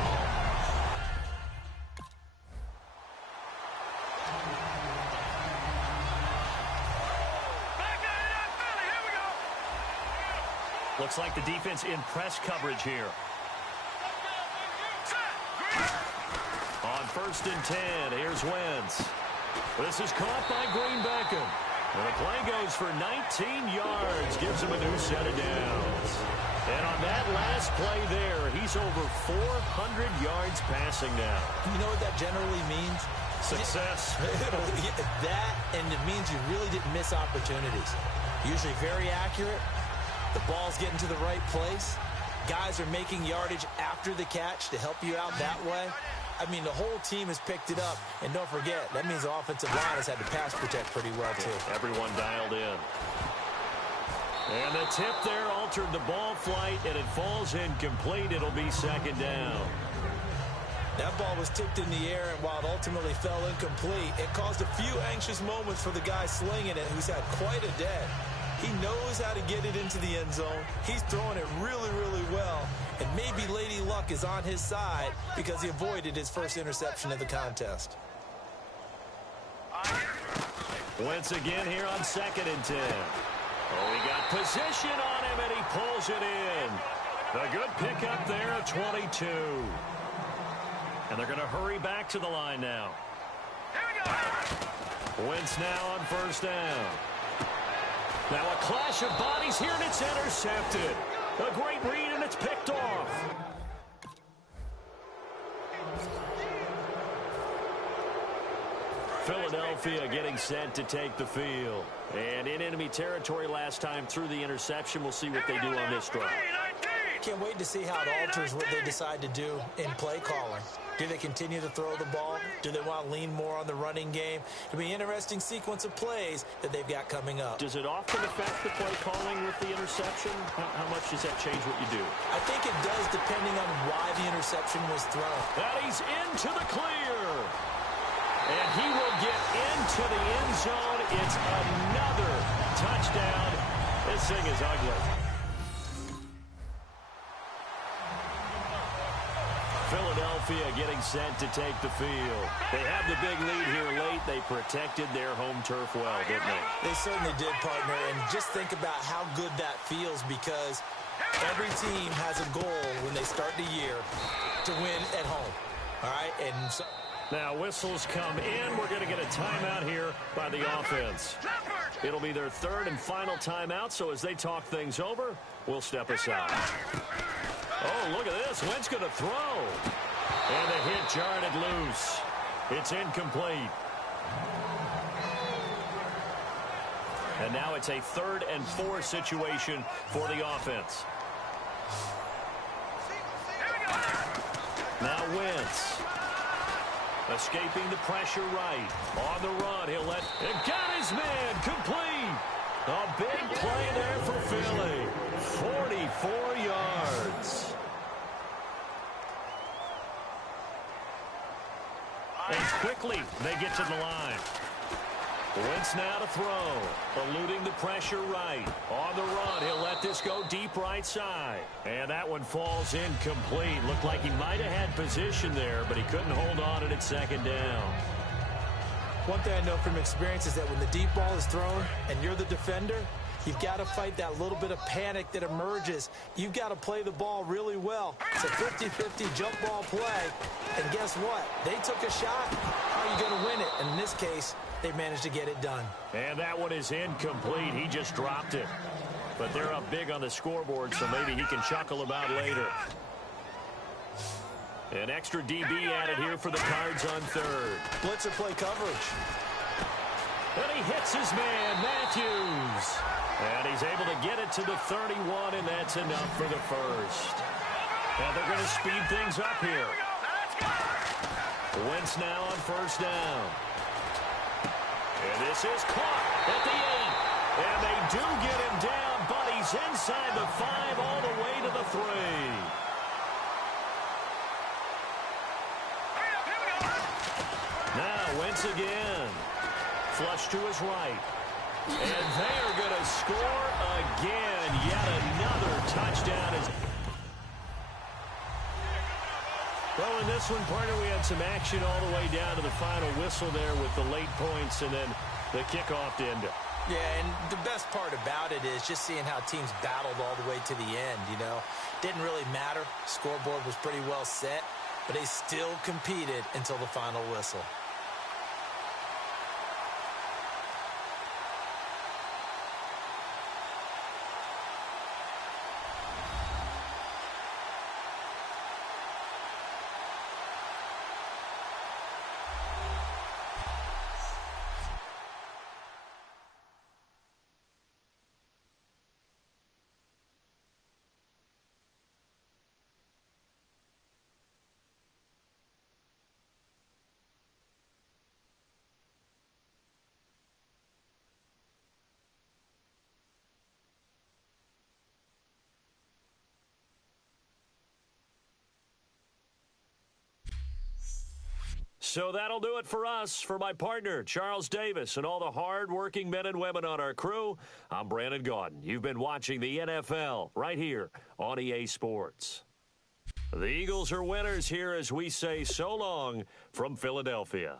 Back out of that Philly. Here we go. Looks like the defense in press coverage here. On first and 10, here's Wentz. This is caught by Green Beckham. And the play goes for 19 yards, gives him a new set of downs. And on that last play there, he's over 400 yards passing now. You know what that generally means? Success. That, and it means you really didn't miss opportunities. Usually very accurate. The ball's getting to the right place. Guys are making yardage after the catch to help you out that way. I mean, the whole team has picked it up. And don't forget, that means the offensive line has had to pass protect pretty well, too. Everyone dialed in. And the tip there altered the ball flight, and it falls incomplete. It'll be second down. That ball was tipped in the air, and while it ultimately fell incomplete, it caused a few anxious moments for the guy slinging it, who's had quite a day. He knows how to get it into the end zone. He's throwing it really, really well. And maybe Lady Luck is on his side because he avoided his first interception of the contest. Wentz again here on second and 10. Oh, he got position on him, and he pulls it in. A good pickup there at 22. And they're going to hurry back to the line now. Wentz now on first down. Now a clash of bodies here, and it's intercepted. A great read, and it's picked off. Philadelphia getting set to take the field. And in enemy territory last time through the interception. We'll see what they do on this drive. Can't wait to see how it alters what they decide to do in play calling. Do they continue to throw the ball? Do they want to lean more on the running game? It'll be an interesting sequence of plays that they've got coming up. Does it often affect the play calling with the interception? How much does that change what you do? I think it does, depending on why the interception was thrown. And he's into the clear. And he will get into the end zone. It's another touchdown. This thing is ugly. Philadelphia getting set to take the field. They have the big lead here late. They protected their home turf well, didn't they? They certainly did, partner. And just think about how good that feels, because every team has a goal when they start the year to win at home. All right? And so now whistles come in. We're going to get a timeout here by the offense. It'll be their third and final timeout, so as they talk things over, we'll step aside. Oh, look at this. Wentz going to throw. And the hit jarred it loose. It's incomplete. And now it's a 3rd and 4 situation for the offense. Now Wentz. Escaping the pressure right. On the run, he'll let... And got his man complete. A big play there for Philly. 44 yards. And quickly, they get to the line. Wentz now to throw. Eluding the pressure right. On the run, he'll let this go deep right side. And that one falls incomplete. Looked like he might have had position there, but he couldn't hold on at 2nd down. One thing I know from experience is that when the deep ball is thrown and you're the defender, you've got to fight that little bit of panic that emerges. You've got to play the ball really well. It's a 50-50 jump ball play. And guess what? They took a shot. How are you going to win it? And in this case, they managed to get it done. And that one is incomplete. He just dropped it. But they're up big on the scoreboard, so maybe he can chuckle about later. An extra DB added here for the Cards on 3rd. Blitzer play coverage. And he hits his man, Matthews. And he's able to get it to the 31, and that's enough for the first. And they're going to speed things up here. Wentz now on 1st down. And this is caught at the end. And they do get him down, but he's inside the 5 all the way to the 3. Now Wentz again. Flush to his right. And they are going to score again. Yet another touchdown. Well, in this one, partner, we had some action all the way down to the final whistle there with the late points and then the kickoff to end it. Yeah, and the best part about it is just seeing how teams battled all the way to the end, you know. Didn't really matter. Scoreboard was pretty well set, but they still competed until the final whistle. So that'll do it for us. For my partner, Charles Davis, and all the hard-working men and women on our crew, I'm Brandon Gaudin. You've been watching the NFL right here on EA Sports. The Eagles are winners here as we say so long from Philadelphia.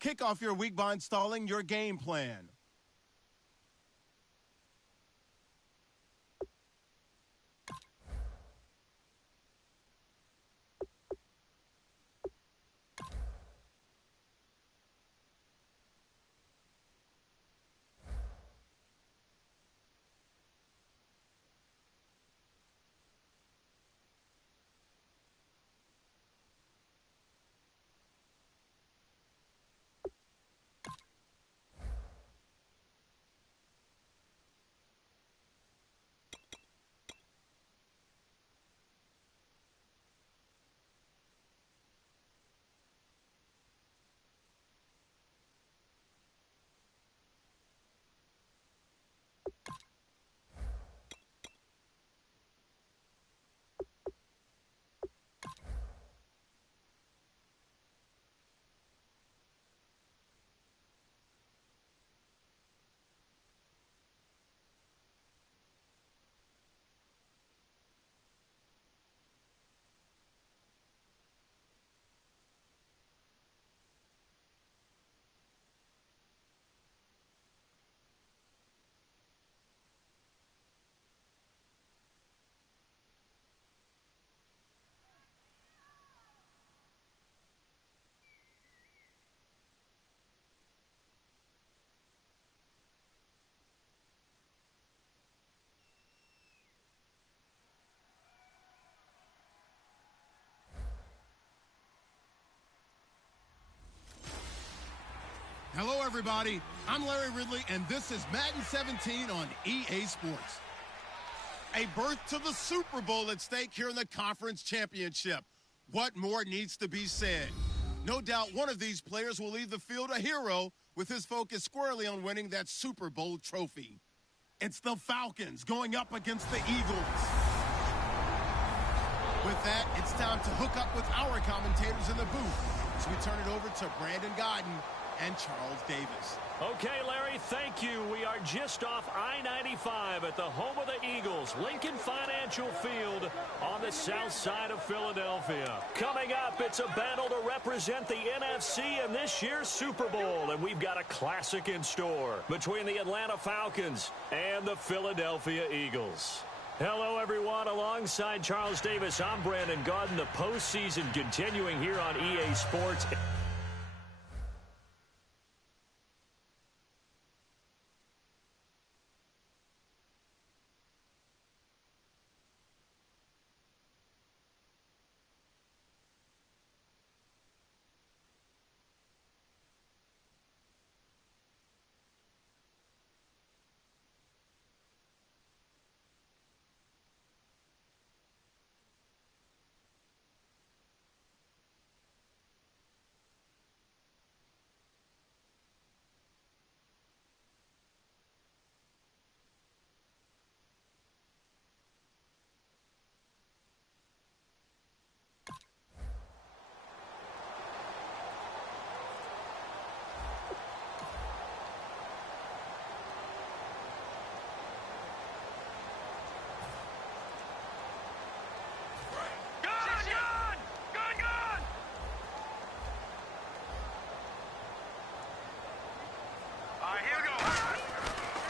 Kick off your week by installing your game plan. Hello, everybody. I'm Larry Ridley, and this is Madden 17 on EA Sports. A berth to the Super Bowl at stake here in the Conference Championship. What more needs to be said? No doubt one of these players will leave the field a hero with his focus squarely on winning that Super Bowl trophy. It's the Falcons going up against the Eagles. With that, it's time to hook up with our commentators in the booth as we turn it over to Brandon Godden and Charles Davis. Okay, Larry, thank you. We are just off I-95 at the home of the Eagles, Lincoln Financial Field on the south side of Philadelphia. Coming up, it's a battle to represent the NFC in this year's Super Bowl, and we've got a classic in store between the Atlanta Falcons and the Philadelphia Eagles. Hello, everyone. Alongside Charles Davis, I'm Brandon Godden. The postseason continuing here on EA Sports.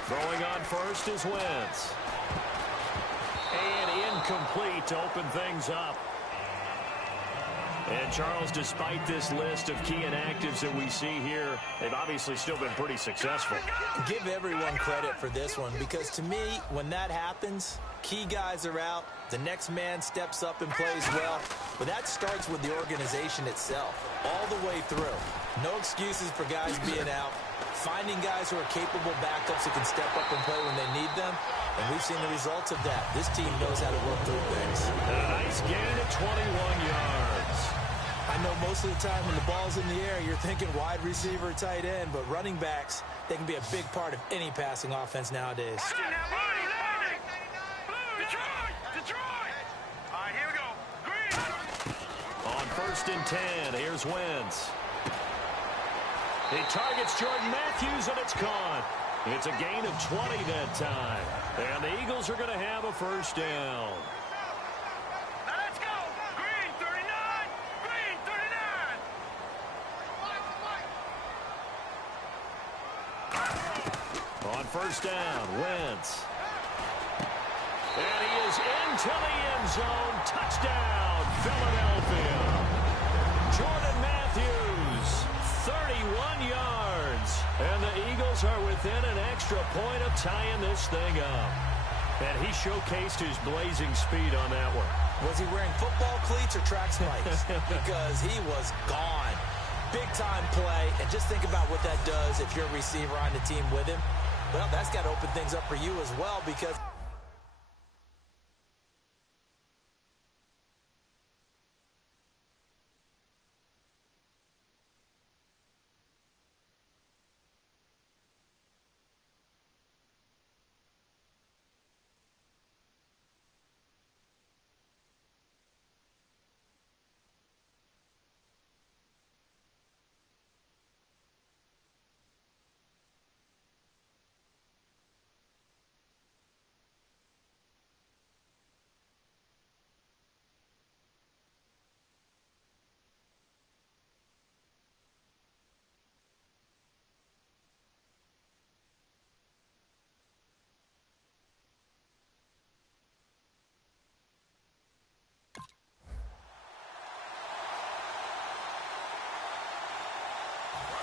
Going on first is Wentz. And incomplete to open things up. And Charles, despite this list of key inactives that we see here, they've obviously still been pretty successful. Give everyone credit for this one, because to me, when that happens, key guys are out, the next man steps up and plays well. But that starts with the organization itself, all the way through. No excuses for guys being out. Finding guys who are capable backups who can step up and play when they need them. And we've seen the results of that. This team knows how to work through things. And a nice gain of 21 yards. I know most of the time when the ball's in the air, you're thinking wide receiver, tight end. But running backs, they can be a big part of any passing offense nowadays. Detroit! All right, here we go. Green! On 1st and 10, here's Wentz. He targets Jordan Matthews, and it's caught. It's a gain of 20 that time. And the Eagles are going to have a first down. Now let's go. Green 39. Green 39. first down. Wentz. And he is into the end zone. Touchdown, Philadelphia. Jordan Matthews, 31 yards. And the Eagles are within an extra point of tying this thing up. And he showcased his blazing speed on that one. Was he wearing football cleats or track spikes? Because he was gone. Big-time play. And just think about what that does if you're a receiver on the team with him. Well, that's got to open things up for you as well because...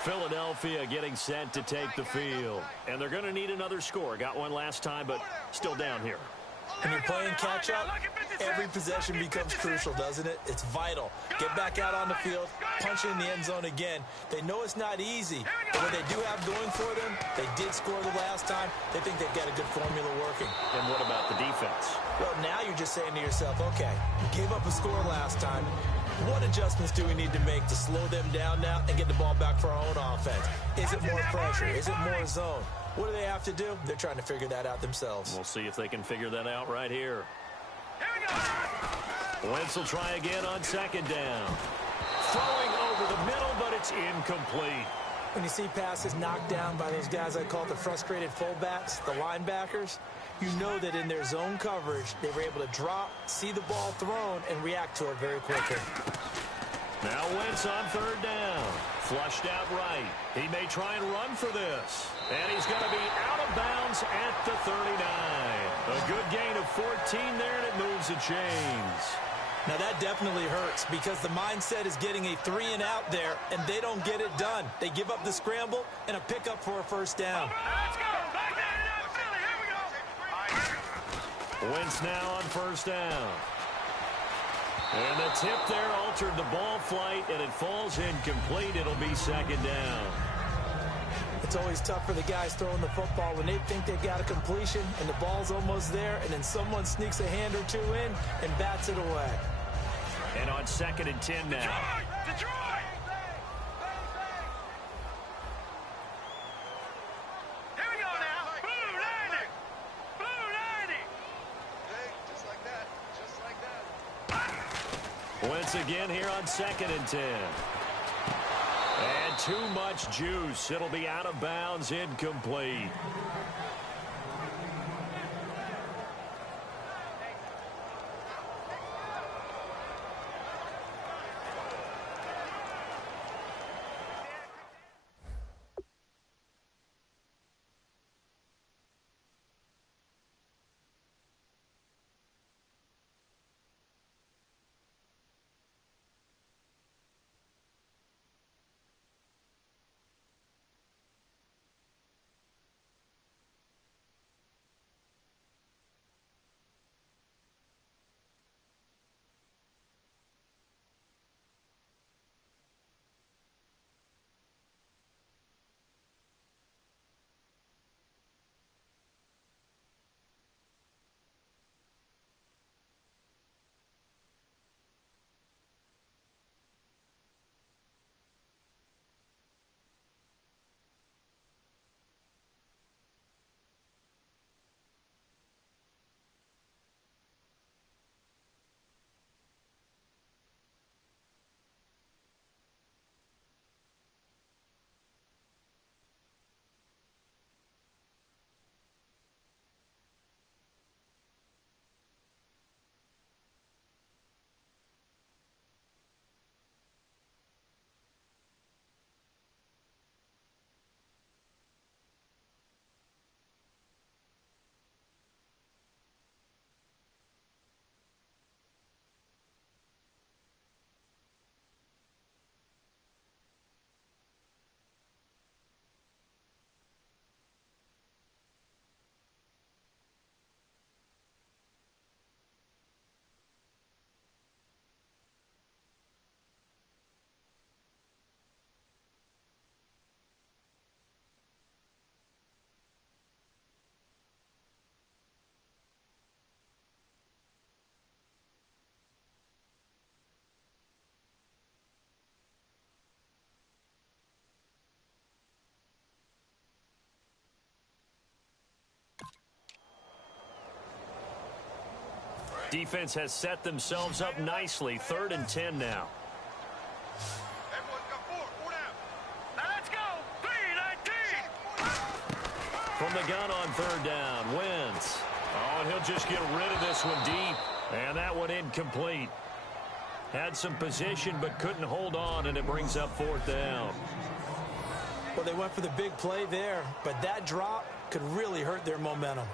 Philadelphia getting set to take the field. And they're going to need another score. Got one last time, but still down here. When you're playing catch-up, every possession becomes crucial, doesn't it? It's vital. Get back out on the field, punch it in the end zone again. They know it's not easy, but what they do have going for them, they did score the last time. They think they've got a good formula working. And what about the defense? Well, now you're just saying to yourself, okay, we gave up a score last time. What adjustments do we need to make to slow them down now and get the ball back for our own offense? Is it more pressure? Is it more zone? What do they have to do? They're trying to figure that out themselves. We'll see if they can figure that out right here. Wentz will try again on second down. Throwing over the middle, but it's incomplete. When you see passes knocked down by those guys I call the frustrated fullbacks, the linebackers, you know that in their zone coverage, they were able to drop, see the ball thrown, and react to it very quickly. Now Wentz on third down. Flushed out right. He may try and run for this. And he's going to be out of bounds at the 39. A good gain of 14 there, and it moves the chains. Now that definitely hurts because the mindset is getting a 3-and-out there, and they don't get it done. They give up the scramble and a pickup for a first down. Let's go. Back down, Philly. Here we go. Wentz now on first down. And the tip there altered the ball flight, and it falls incomplete. It'll be second down. It's always tough for the guys throwing the football when they think they've got a completion and the ball's almost there, and then someone sneaks a hand or two in and bats it away. And on second and 10 now. Detroit! Here we go now. Blue 90! Blue 90! Hey, just like that. Just like that. Wentz again here on second and 10. And too much juice. It'll be out of bounds, incomplete. Defense has set themselves up nicely. 3rd and 10 now. Everyone's got 4 down. Now let's go. 3-19. From the gun on 3rd down, Wentz. Oh, and he'll just get rid of this one deep. And that one incomplete. Had some position but couldn't hold on, and it brings up 4th down. Well, they went for the big play there, but that drop could really hurt their momentum.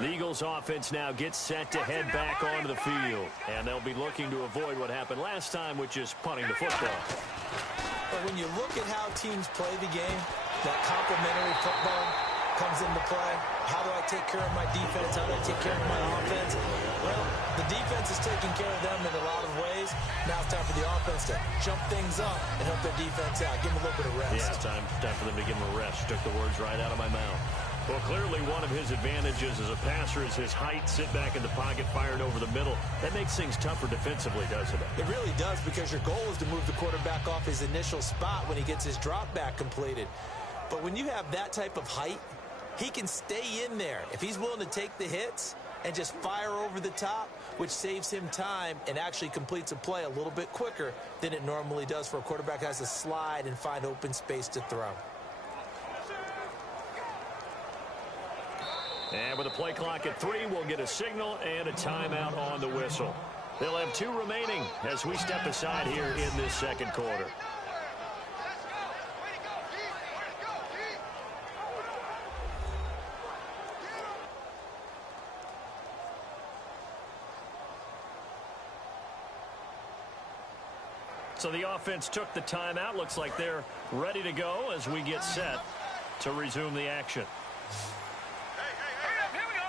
The Eagles offense now gets set to head back onto the field. And they'll be looking to avoid what happened last time, which is punting the football. But when you look at how teams play the game, That complementary football comes into play. How do I take care of my defense? How do I take care of my offense? Well, the defense is taking care of them in a lot of ways. Now it's time for the offense to jump things up and help their defense out. Give them a little bit of rest. Yeah, it's time for them to give them a rest. Took the words right out of my mouth. Well, clearly one of his advantages as a passer is his height. Sit back in the pocket, firing over the middle. That makes things tougher defensively, doesn't it? It really does, because your goal is to move the quarterback off his initial spot when he gets his drop back completed. But when you have that type of height, he can stay in there if he's willing to take the hits and just fire over the top, which saves him time and actually completes a play a little bit quicker than it normally does for a quarterback who has to slide and find open space to throw. And with a play clock at 3, we'll get a signal and a timeout on the whistle. They'll have 2 remaining as we step aside here in this second quarter. So the offense took the timeout. Looks like they're ready to go as we get set to resume the action. Here we go.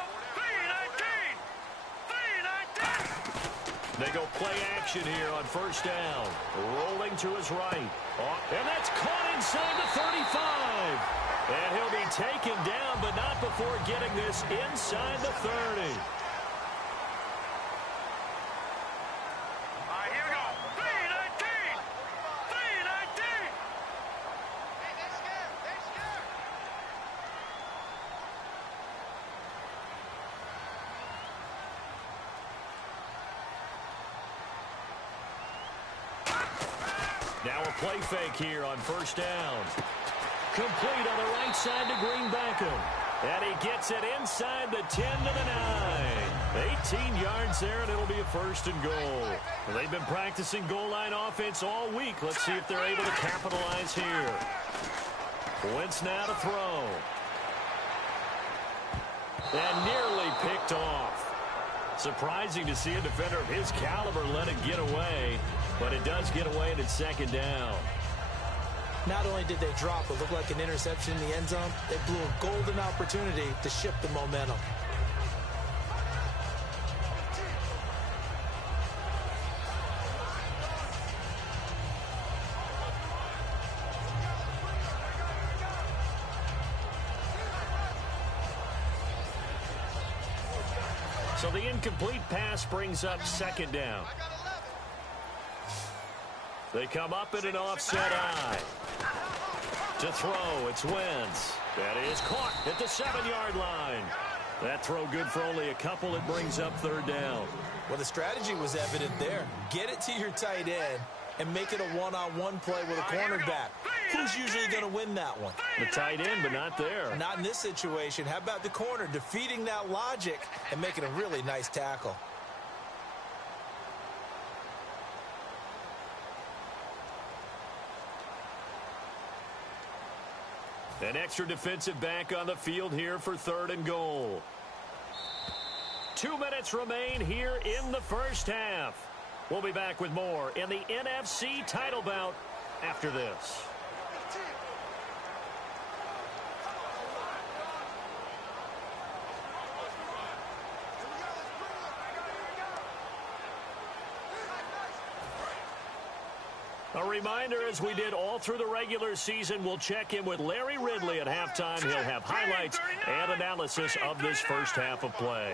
3-19. They go play action here on first down. Rolling to his right. And that's caught inside the 35. And he'll be taken down, but not before getting this inside the 30. Now a play fake here on first down. Complete on the right side to Greenbackham. And he gets it inside the 10 to the 9. 18 yards there, and it'll be a first and goal. Well, they've been practicing goal line offense all week. Let's see if they're able to capitalize here. Wentz now to throw. And nearly picked off. Surprising to see a defender of his caliber let it get away, but it does get away and it's second down. Not only did they drop what looked like an interception in the end zone, they blew a golden opportunity to shift the momentum. So the incomplete pass brings up second down. They come up in an offset eye. To throw, it's Wentz. That is caught at the 7-yard line. That throw good for only a couple. It brings up third down. Well, the strategy was evident there. Get it to your tight end and make it a one-on-one play with a cornerback. Who's usually going to win that one? The tight end, but not there. Not in this situation. How about the corner defeating that logic and making a really nice tackle? An extra defensive back on the field here for third and goal. 2 minutes remain here in the first half. We'll be back with more in the NFC title bout after this. A reminder, as we did all through the regular season, we'll check in with Larry Ridley at halftime. He'll have highlights and analysis of this first half of play.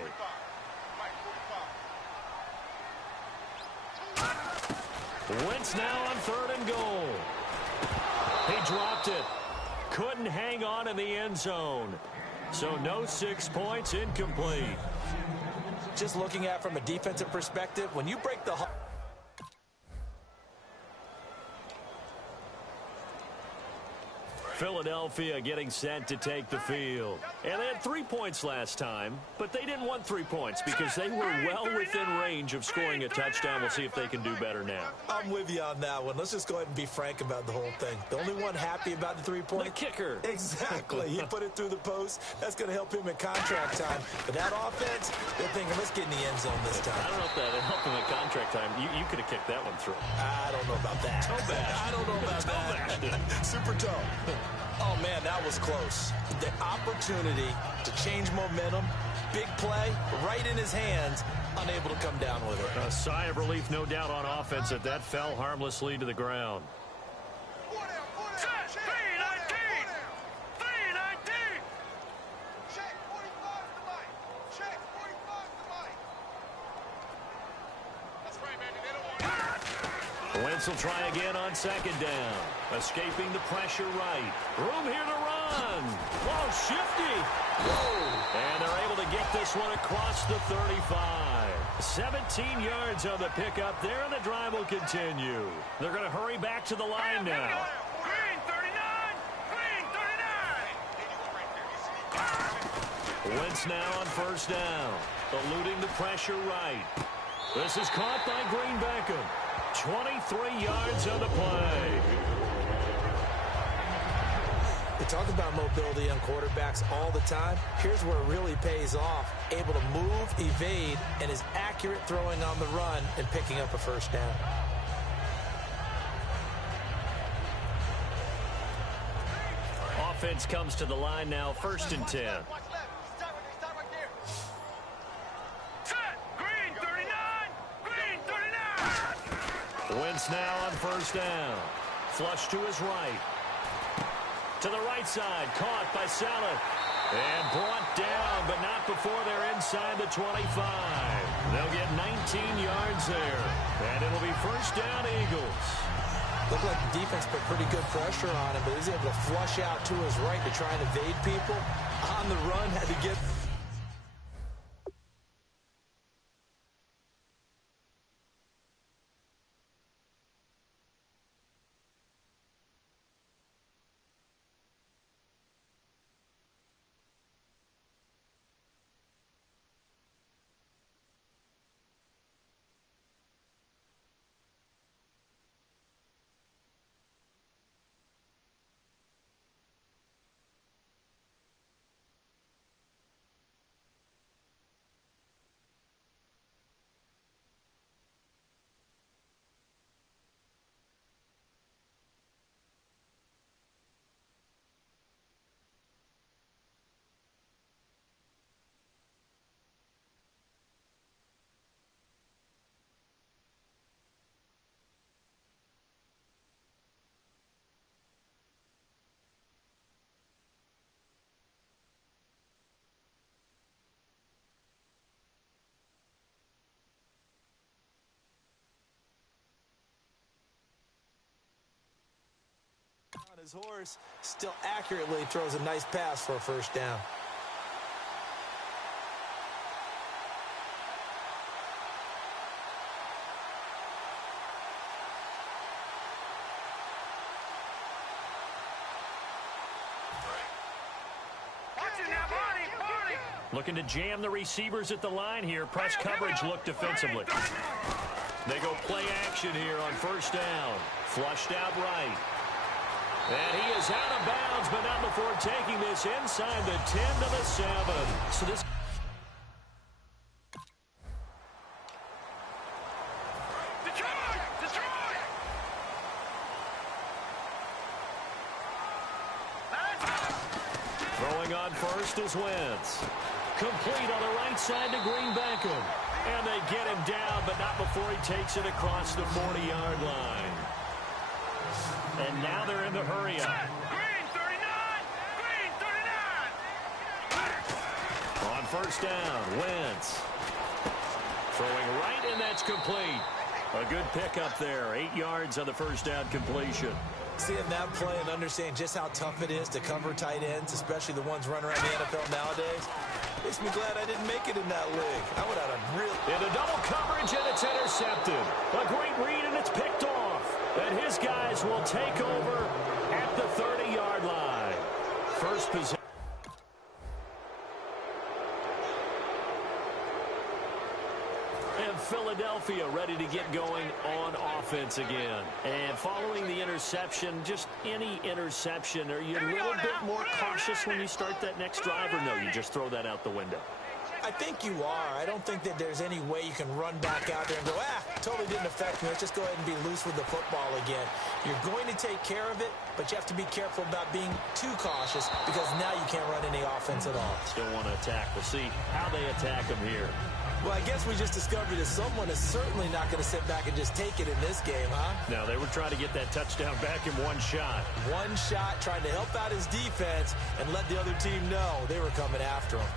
Wentz now on third and goal. He dropped it. Couldn't hang on in the end zone. So no 6 points, incomplete. Just looking at it from a defensive perspective, when you break the... Philadelphia getting set to take the field. And they had 3 points last time, but they didn't want 3 points because they were well within range of scoring a touchdown. We'll see if they can do better now. I'm with you on that one. Let's just go ahead and be frank about the whole thing. The only one happy about the 3-point... The kicker. Exactly. He put it through the post. That's going to help him in contract time. But that offense, they're thinking, let's get in the end zone this time. I don't know if that helped him at contract time. You could have kicked that one through. I don't know about that. Toe bash. I don't know about that. Toe bash. Super toe. Oh, man, that was close. The opportunity to change momentum, big play, right in his hands, unable to come down with it. A sigh of relief, no doubt, on offense that fell harmlessly to the ground. Set, 319! 319! Check 45 to Mike. Check 45 to Mike. That's right, baby. They don't want Wentz will try again on second down. Escaping the pressure right. Room here to run. Oh, shifty. Whoa. And they're able to get this one across the 35. 17 yards on the pickup there, and the drive will continue. They're going to hurry back to the line now. Green 39! Green 39! Wentz now on first down. Eluding the pressure right. This is caught by Green Beckham. 23 yards on the play. We talk about mobility on quarterbacks all the time. Here's where it really pays off. Able to move, evade, and is accurate throwing on the run and picking up a first down. Offense comes to the line now, 1st and 10. Watch left. Stop right there. Set! Green 39! Green 39! Wentz now on first down. Flush to his right. To the right side, caught by Saleh. And brought down, but not before they're inside the 25. They'll get 19 yards there. And it'll be first down, Eagles. Looked like the defense put pretty good pressure on him, but he was able to flush out to his right to try and evade people. On the run, had to get... on his horse, still accurately throws a nice pass for a first down. Looking to jam the receivers at the line here. Press coverage look defensively. They go play action here on first down. Flushed out right. And he is out of bounds, but not before taking this inside the 10 to the 7. So this... Throwing on first is Wentz. Complete on the right side to Green Beckham. And they get him down, but not before he takes it across the 40-yard line. And now they're in the hurry-up. Green 39! Green 39! On first down, Wentz. Throwing right, and that's complete. A good pickup there. 8 yards on the first down completion. Seeing that play and understanding just how tough it is to cover tight ends, especially the ones running around the NFL nowadays, makes me glad I didn't make it in that league. I would have a real... Into double coverage, and it's intercepted. A great read, and it's picked off. And his guys will take over at the 30-yard line. First possession. And Philadelphia ready to get going on offense again. And following the interception, just any interception, are you a little bit more cautious when you start that next drive, or no, you just throw that out the window? I think you are. I don't think that there's any way you can run back out there and go, totally didn't affect me. Let's just go ahead and be loose with the football again. You're going to take care of it, but you have to be careful about being too cautious because now you can't run any offense at all. Still want to attack. We'll see how they attack him here. Well, I guess we just discovered that someone is certainly not going to sit back and just take it in this game, huh? No, they were trying to get that touchdown back in one shot. One shot, trying to help out his defense and let the other team know they were coming after him.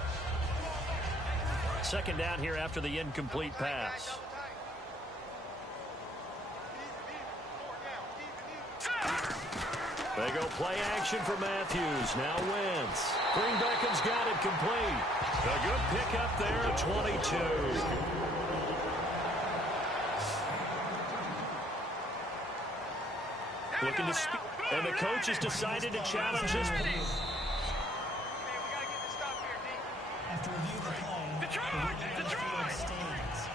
Second down here after the incomplete pass. They go play action for Matthews. Now Wentz. Green Beckham's got it complete. A good pickup there at 22. Looking to speed. And the coach has decided to challenge this. After review of the play, the field stands.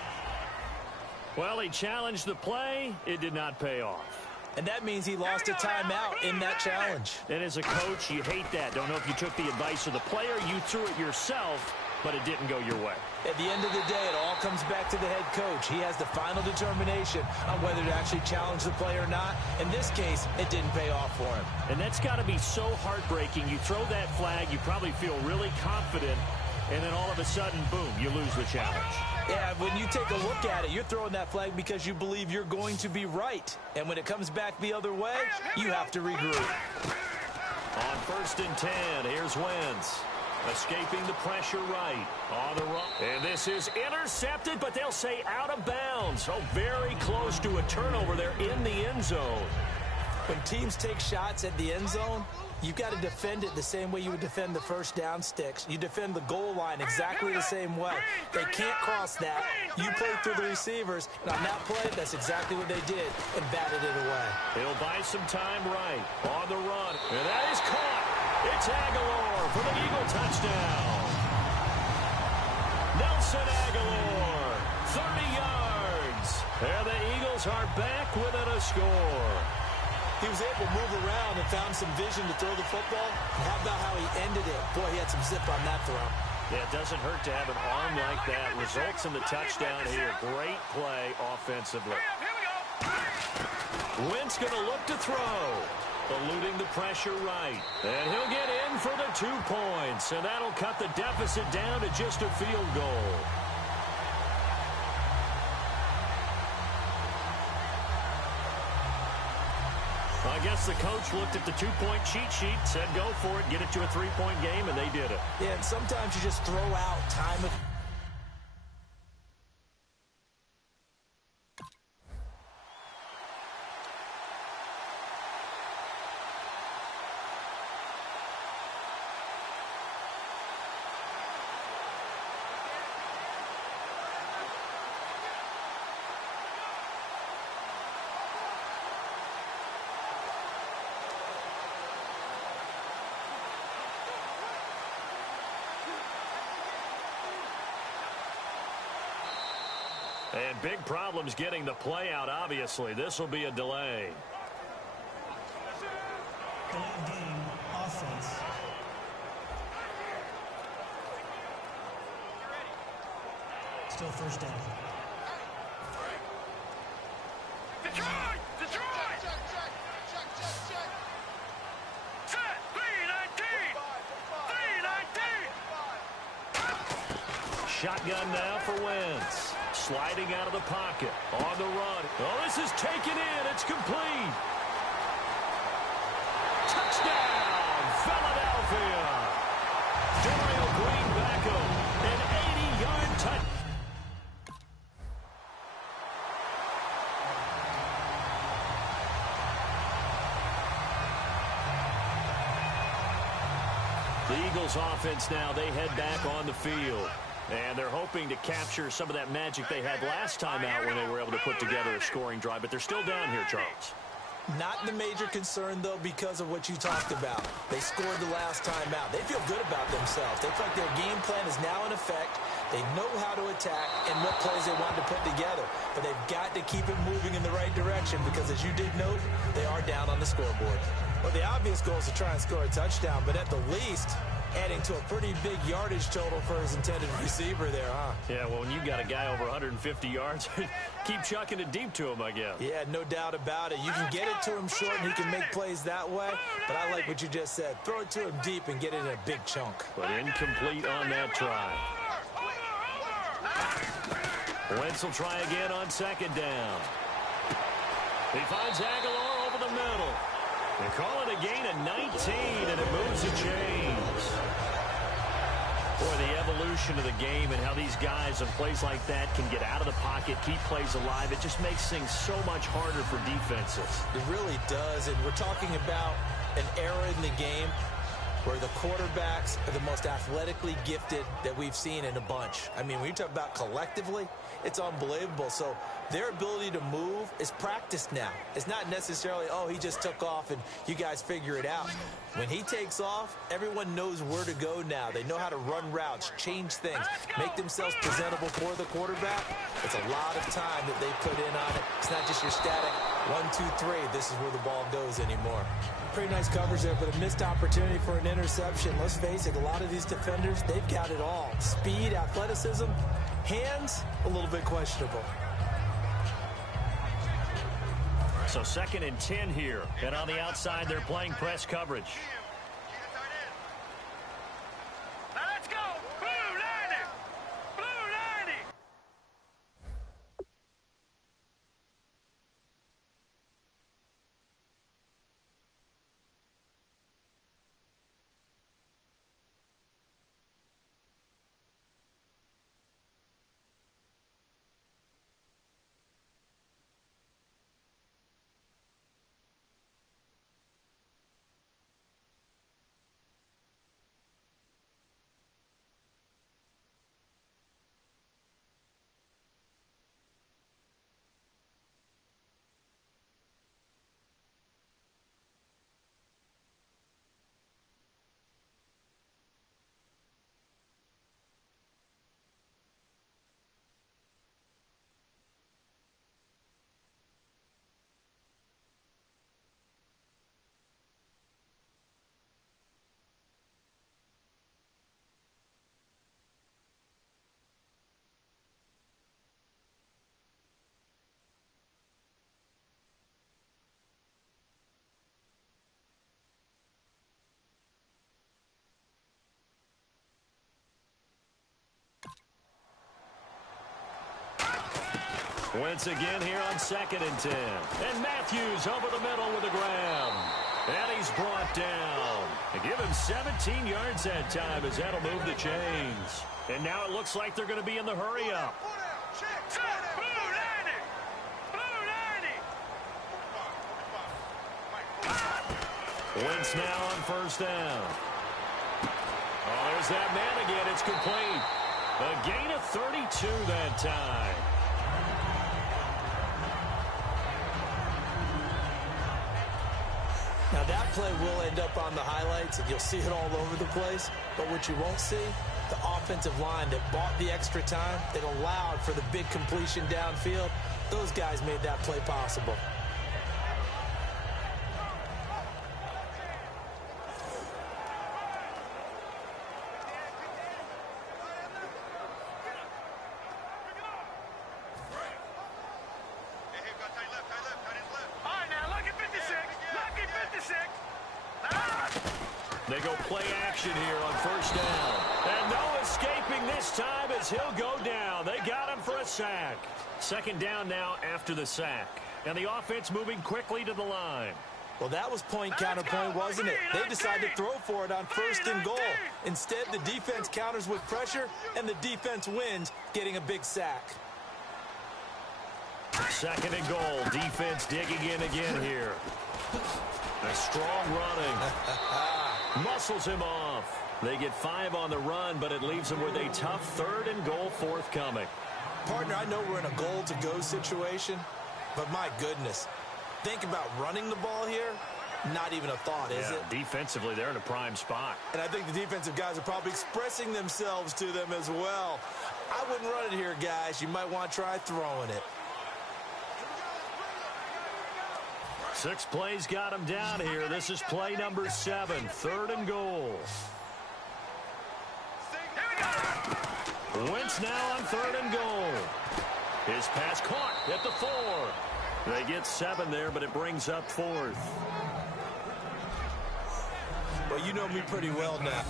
Well, he challenged the play. It did not pay off. And that means he lost a timeout in that challenge. And as a coach, you hate that. Don't know if you took the advice of the player. You threw it yourself, but it didn't go your way. At the end of the day, it all comes back to the head coach. He has the final determination on whether to actually challenge the play or not. In this case, it didn't pay off for him. And that's got to be so heartbreaking. You throw that flag, you probably feel really confident, and then all of a sudden, boom, you lose the challenge. Yeah, when you take a look at it, you're throwing that flag because you believe you're going to be right. And when it comes back the other way, you have to regroup. On 1st and 10, here's Wentz. Escaping the pressure right. On the run. And this is intercepted, but they'll say out of bounds. Oh, very close to a turnover there in the end zone. When teams take shots at the end zone, you've got to defend it the same way you would defend the first down sticks. You defend the goal line exactly the same way. They can't cross that. You play through the receivers. And on that play, that's exactly what they did and batted it away. He'll buy some time right. On the run. And that is caught. It's Aguilar for the Eagle touchdown. Nelson Aguilar, 30 yards. And the Eagles are back within a score. He was able to move around and found some vision to throw the football. And how about how he ended it? Boy, he had some zip on that throw. Yeah, it doesn't hurt to have an arm like that. Results in the touchdown here. Great play offensively. Wentz going to look to throw. Eluding the pressure right. And he'll get in for the 2 points. And that'll cut the deficit down to just a field goal. I guess the coach looked at the 2-point cheat sheet, said go for it, get it to a 3-point game, and they did it. Yeah, and sometimes you just throw out time of... And big problems getting the play out, obviously. This will be a delay. Delay of game, offense. Still first down. Detroit! Detroit! Check. Set! 3-19! 3-19! Shotgun now for Wentz. Sliding out of the pocket. On the run. Oh, this is taken in. It's complete. Touchdown, Philadelphia. Dorial Green Beckham, an 80-yard touchdown. The Eagles offense now, they head back on the field. And they're hoping to capture some of that magic they had last time out when they were able to put together a scoring drive. But they're still down here, Charles. Not the major concern, though, because of what you talked about. They scored the last time out. They feel good about themselves. They feel like their game plan is now in effect. They know how to attack and what plays they want to put together. But they've got to keep it moving in the right direction because, as you did note, they are down on the scoreboard. Well, the obvious goal is to try and score a touchdown, but at the least, adding to a pretty big yardage total for his intended receiver there, huh? Yeah, well, when you got a guy over 150 yards, keep chucking it deep to him, I guess. Yeah, no doubt about it. You can get it to him short, and he can make plays that way, but I like what you just said. Throw it to him deep and get it in a big chunk. But incomplete on that try. Wentz will try again on second down. He finds Aguilar over the middle. They call it a gain of 19, and it moves the chains. Boy, the evolution of the game and how these guys in plays like that can get out of the pocket, keep plays alive, it just makes things so much harder for defenses. It really does, and we're talking about an era in the game where the quarterbacks are the most athletically gifted that we've seen in a bunch. I mean, when you talk about collectively, it's unbelievable. So their ability to move is practiced now. It's not necessarily, oh, he just took off and you guys figure it out. When he takes off, everyone knows where to go now. They know how to run routes, change things, make themselves presentable for the quarterback. It's a lot of time that they put in on it. It's not just your static 1, 2, 3. This is where the ball goes anymore. Pretty nice coverage there, but a missed opportunity for an interception. Let's face it, a lot of these defenders, they've got it all. Speed, athleticism, hands, a little bit questionable. So 2nd and 10 here. And on the outside, they're playing press coverage. Now let's go! Blue 90! Blue 90! Wentz again here on 2nd and 10. And Matthews over the middle with the grab. And he's brought down. They give him 17 yards that time as that'll move the chains. And now it looks like they're going to be in the hurry-up. Blue 90! Blue 90! Wentz now on 1st down. Oh, there's that man again. It's complete. A gain of 32 that time. Now, that play will end up on the highlights, and you'll see it all over the place. But what you won't see, the offensive line that bought the extra time, that allowed for the big completion downfield, those guys made that play possible. They go play action here on 1st down. And no escaping this time as he'll go down. They got him for a sack. 2nd down now after the sack. And the offense moving quickly to the line. Well, that was point counterpoint, wasn't it? They decided to throw for it on 1st and goal. Instead, the defense counters with pressure, and the defense wins, getting a big sack. 2nd and goal. Defense digging in again here. A strong running. Muscles him off. They get 5 on the run, but it leaves them with a tough 3rd and goal forthcoming. Partner, I know we're in a goal-to-go situation, but my goodness. Think about running the ball here. Not even a thought, is it? Defensively, they're in a prime spot. And I think the defensive guys are probably expressing themselves to them as well. I wouldn't run it here, guys. You might want to try throwing it. 6 plays got him down here. This is play number 7, 3rd and goal. Wentz now on 3rd and goal. His pass caught at the 4. They get 7 there, but it brings up 4th. Well, you know me pretty well now.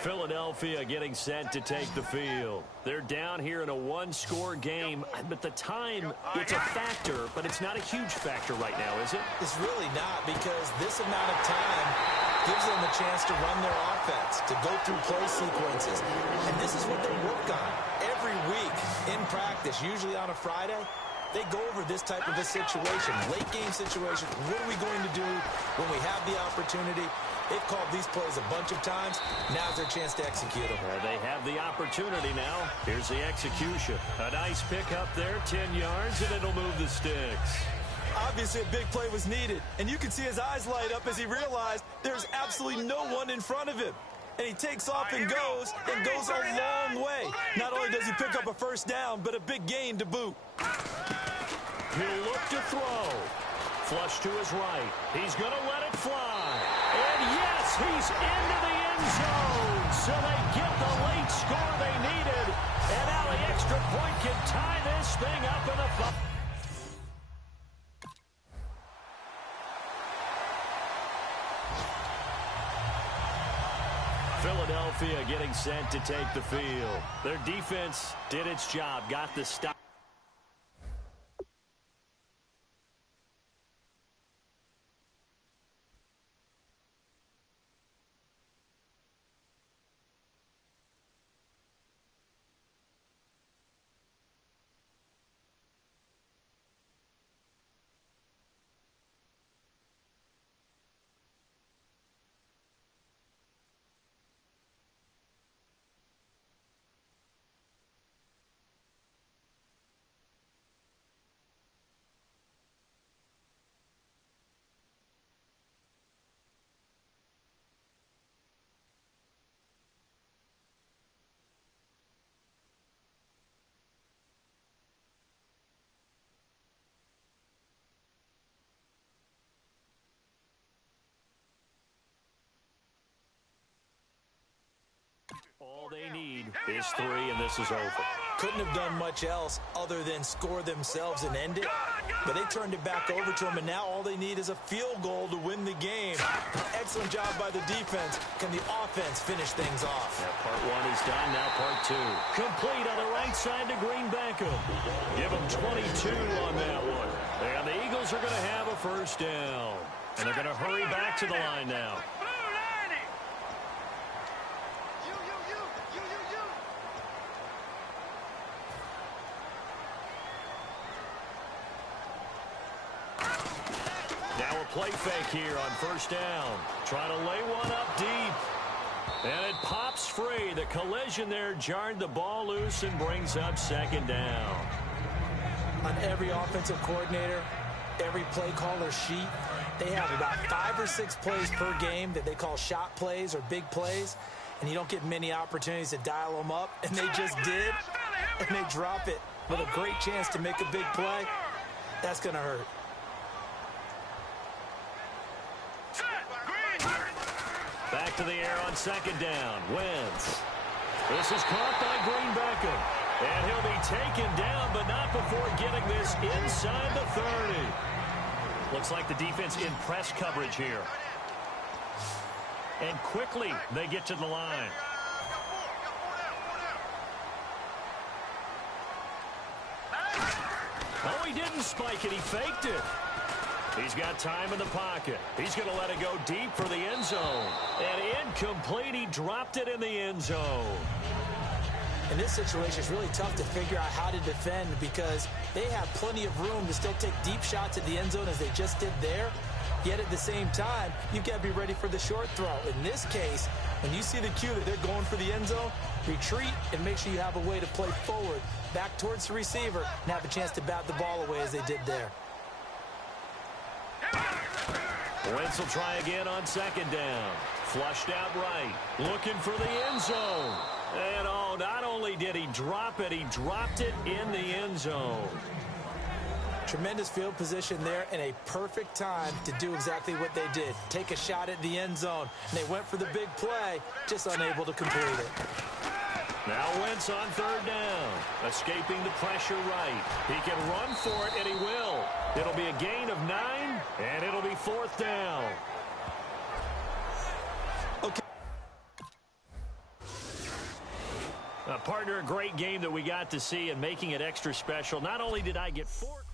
Philadelphia getting set to take the field. They're down here in a 1-score game, but the time, it's a factor, but it's not a huge factor right now, is it? It's really not, because this amount of time gives them a chance to run their offense, to go through play sequences. And this is what they work on every week in practice, usually on a Friday. They go over this type of a situation, late game situation. What are we going to do when we have the opportunity? They've called these plays a bunch of times. Now's their chance to execute them. They have the opportunity now. Here's the execution. A nice pick up there, 10 yards, and it'll move the sticks. Obviously, a big play was needed, and you can see his eyes light up as he realized there's absolutely no one in front of him. And he takes off and goes a long way. Not only does he pick up a first down, but a big gain to boot. He'll look to throw. Flush to his right. He's going to let it fly. And yes, he's into the end zone. So they get the late score they needed. And now the extra point can tie this thing up in the fight. Philadelphia getting set to take the field. Their defense did its job, got the stop. All they need is 3, and this is over. Couldn't have done much else other than score themselves and end it. But they turned it back over to him, and now all they need is a field goal to win the game. Excellent job by the defense. Can the offense finish things off? Yeah, part 1 is done, now part 2. Complete on the right side to Green Beckham. Give him 22 on that one. And the Eagles are going to have a first down. And they're going to hurry back to the line now. Now a play fake here on first down. Trying to lay one up deep. And it pops free. The collision there jarred the ball loose and brings up 2nd down. On every offensive coordinator, every play caller sheet, they have about 5 or 6 plays per game that they call shot plays or big plays. And you don't get many opportunities to dial them up. And they just did. And they drop it with a great chance to make a big play. That's going to hurt. Back to the air on 2nd down. Wentz. This is caught by Green Beckham. And he'll be taken down, but not before getting this inside the 30. Looks like the defense in press coverage here. And quickly, they get to the line. Oh, he didn't spike it. He faked it. He's got time in the pocket. He's going to let it go deep for the end zone. And incomplete. He dropped it in the end zone. In this situation, it's really tough to figure out how to defend because they have plenty of room to still take deep shots at the end zone as they just did there. Yet at the same time, you've got to be ready for the short throw. In this case, when you see the cue that they're going for the end zone, retreat and make sure you have a way to play forward, back towards the receiver, and have a chance to bat the ball away as they did there. Wentz will try again on second down. Flushed out right. Looking for the end zone. And oh, not only did he drop it, he dropped it in the end zone. Tremendous field position there and a perfect time to do exactly what they did. Take a shot at the end zone. And they went for the big play, just unable to complete it. Now Wentz on third down. Escaping the pressure right. He can run for it, and he will. It'll be a gain of 9, and it'll be fourth down. Okay. Partner, a great game that we got to see and making it extra special. Not only did I get 4...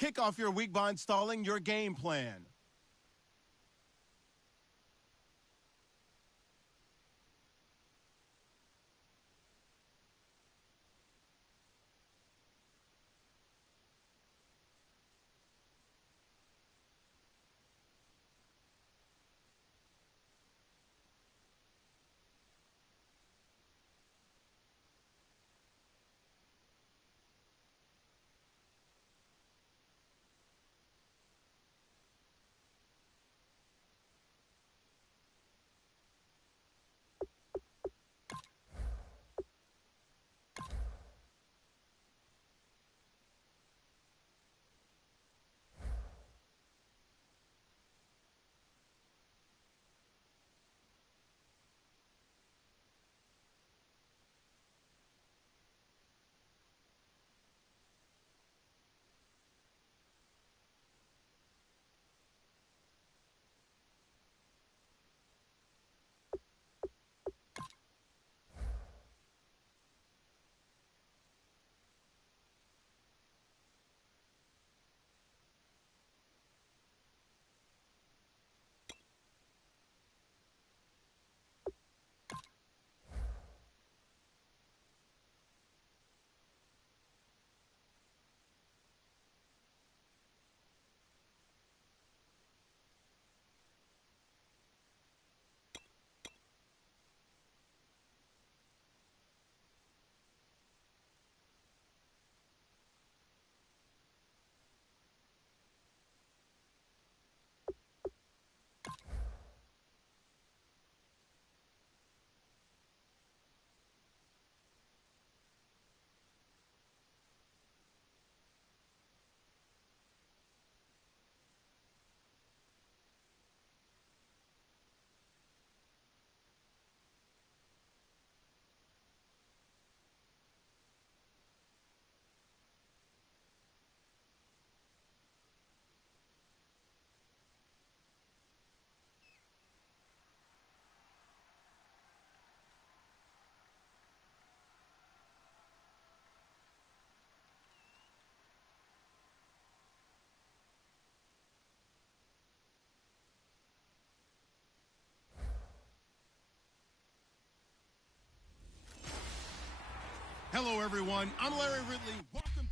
Kick off your week by installing your game plan. Hello, everyone. I'm Larry Ridley. Welcome.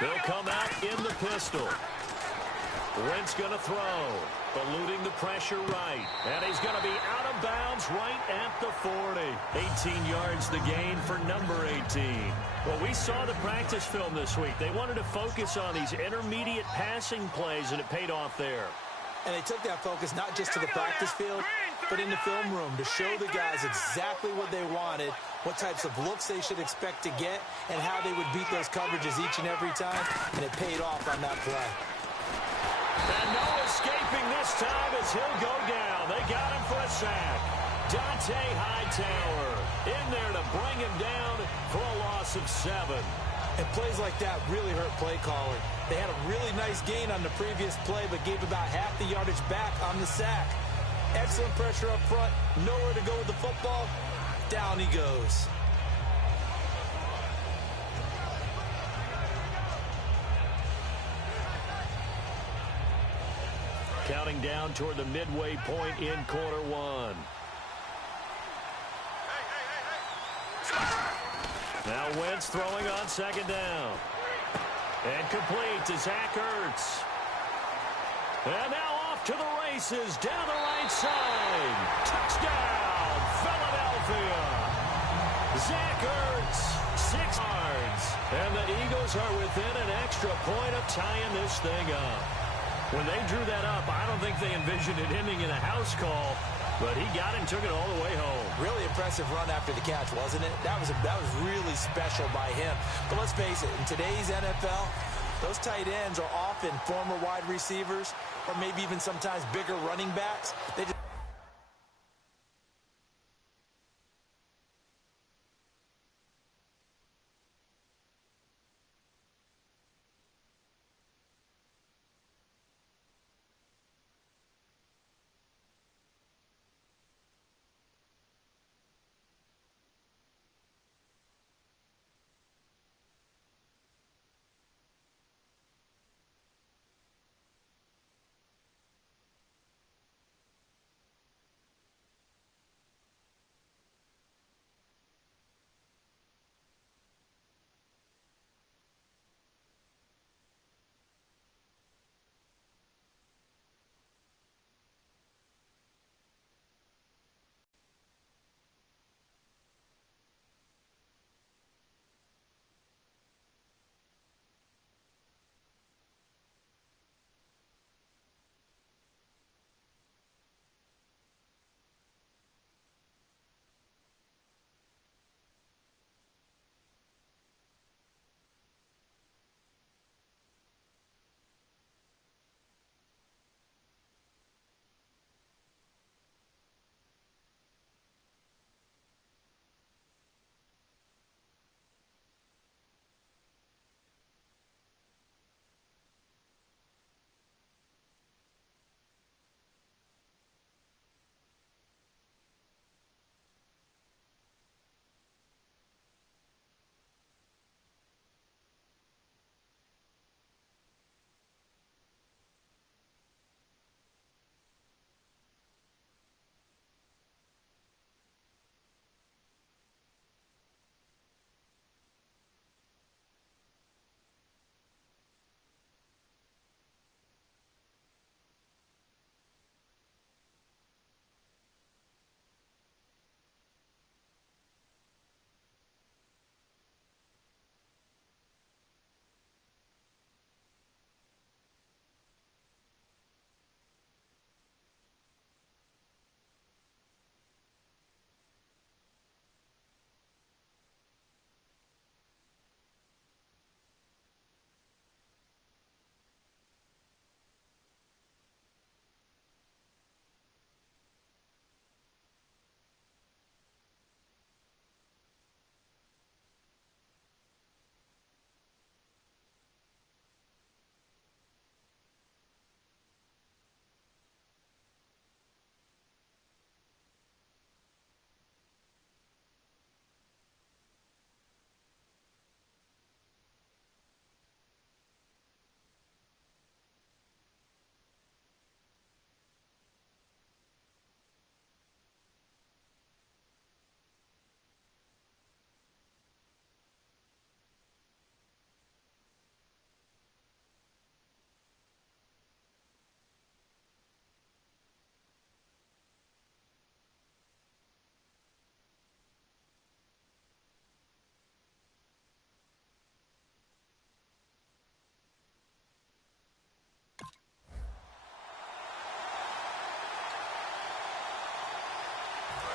They'll come out in the pistol. Wentz going to throw, eluding the pressure right. And he's going to be out of bounds right at the 40. 18 yards the gain for number 18. Well, we saw the practice film this week. They wanted to focus on these intermediate passing plays, and it paid off there. And they took that focus not just to the practice field, but in the film room to show the guys exactly what they wanted, what types of looks they should expect to get, and how they would beat those coverages each and every time, and it paid off on that play. And no escaping this time as he'll go down. They got him for a sack. Dante Hightower in there to bring him down for a loss of 7. And plays like that really hurt play calling. They had a really nice gain on the previous play, but gave about half the yardage back on the sack. Excellent pressure up front. Nowhere to go with the football. Down he goes. Counting down toward the midway point in quarter one. Now Wentz throwing on second down. And complete to Zach Ertz. And now off to the races down the right side. Touchdown, Philadelphia. Zach Ertz, 6 yards. And the Eagles are within an extra point of tying this thing up. When they drew that up, I don't think they envisioned it ending in a house call, but he got it and took it all the way home. Really impressive run after the catch, wasn't it? That was really special by him. But let's face it, in today's NFL, those tight ends are often former wide receivers or maybe even sometimes bigger running backs. They just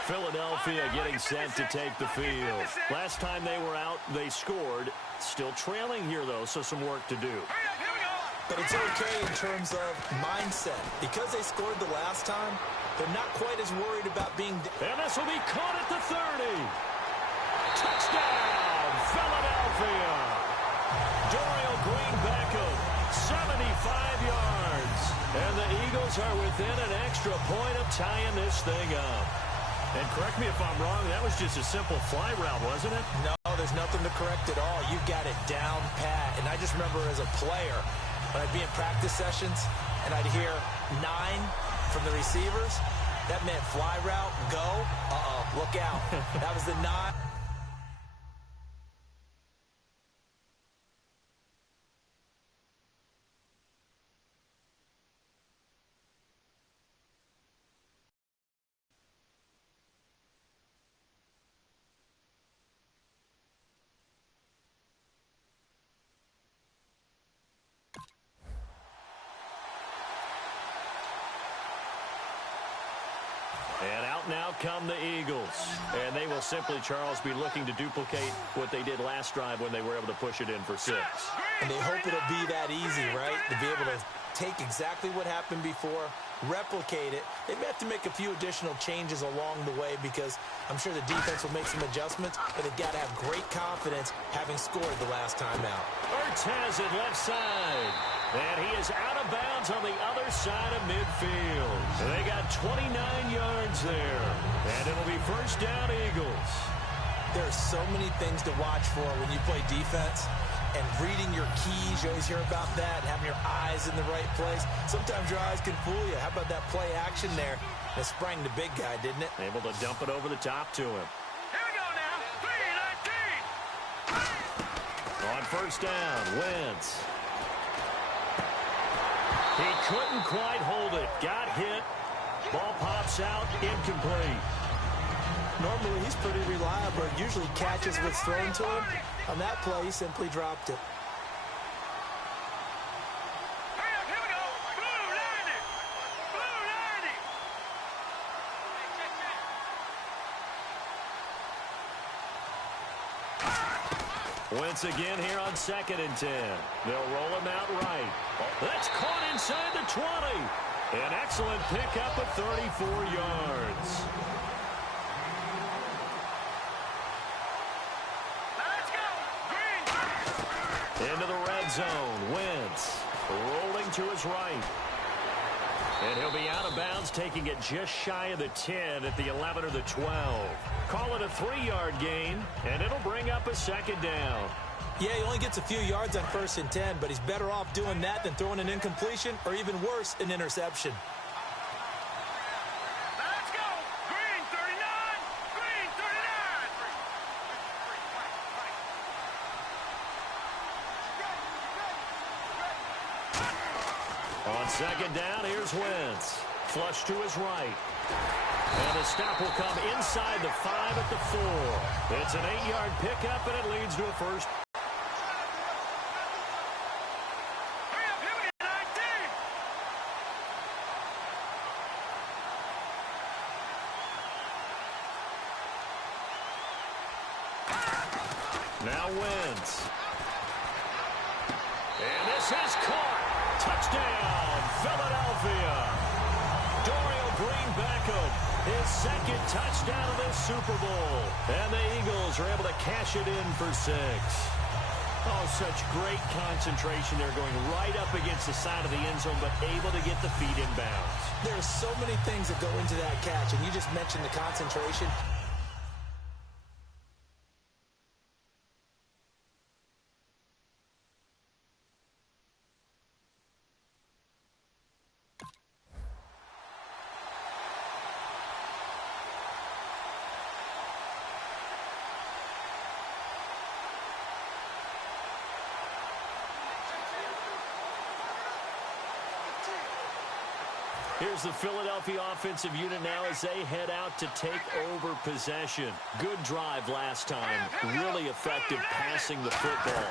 Philadelphia getting set to take the field. Last time they were out, they scored. Still trailing here, though, so some work to do. But it's okay in terms of mindset. Because they scored the last time, they're not quite as worried about being... And this will be caught at the 30. Touchdown, Philadelphia. Dorial Green Beckham, 75 yards. And the Eagles are within an extra point of tying this thing up. And correct me if I'm wrong, that was just a simple fly route, wasn't it? No, there's nothing to correct at all. You got it down pat. And I just remember as a player, when I'd be in practice sessions and I'd hear 9 from the receivers, that meant fly route, go. Look out. That was the 9. And out now come the Eagles. And they will simply, Charles, be looking to duplicate what they did last drive when they were able to push it in for 6. And they hope it'll be that easy, right? To be able to take exactly what happened before, replicate it. They may have to make a few additional changes along the way because I'm sure the defense will make some adjustments, but they've got to have great confidence having scored the last time out. Ertz has it left side. And he is out of bounds on the other side of midfield. They got 29 yards there. And it'll be first down, Eagles. There are so many things to watch for when you play defense. And reading your keys, you always hear about that, having your eyes in the right place. Sometimes your eyes can fool you. How about that play action there? That sprang the big guy, didn't it? Able to dump it over the top to him. Here we go now. 3-19. On first down, Wentz. He couldn't quite hold it. Got hit. Ball pops out. Incomplete. Normally, he's pretty reliable. Usually catches what's thrown to him. On that play, he simply dropped it. Hurry up, here we go. Blue 90. Blue 90. Wentz again here on 2nd and 10. They'll roll him out right. That's caught inside the 20. An excellent pickup of 34 yards. Let's go. Green. Into the red zone. Wentz rolling to his right. And he'll be out of bounds, taking it just shy of the 10 at the 11 or the 12. Call it a 3-yard gain, and it'll bring up a 2nd down. Yeah, he only gets a few yards on 1st and 10, but he's better off doing that than throwing an incompletion or even worse, an interception. Let's go. Green 39. Green 39. On 2nd down, here's Wentz. Flush to his right. And the stop will come inside the 5 at the 4. It's an 8-yard pickup, and it leads to a first. Hurry up, here we go. 19. Now Wentz. And this is caught. Touchdown, Philadelphia. Dorial Green Beckham, his 2nd touchdown of this Super Bowl. And the Eagles are able to cash it in for 6. Oh, such great concentration. They're going right up against the side of the end zone, but able to get the feet in bounds. There's so many things that go into that catch, and you just mentioned the concentration. Here's the Philadelphia offensive unit now as they head out to take over possession. Good drive last time. Really effective passing the football.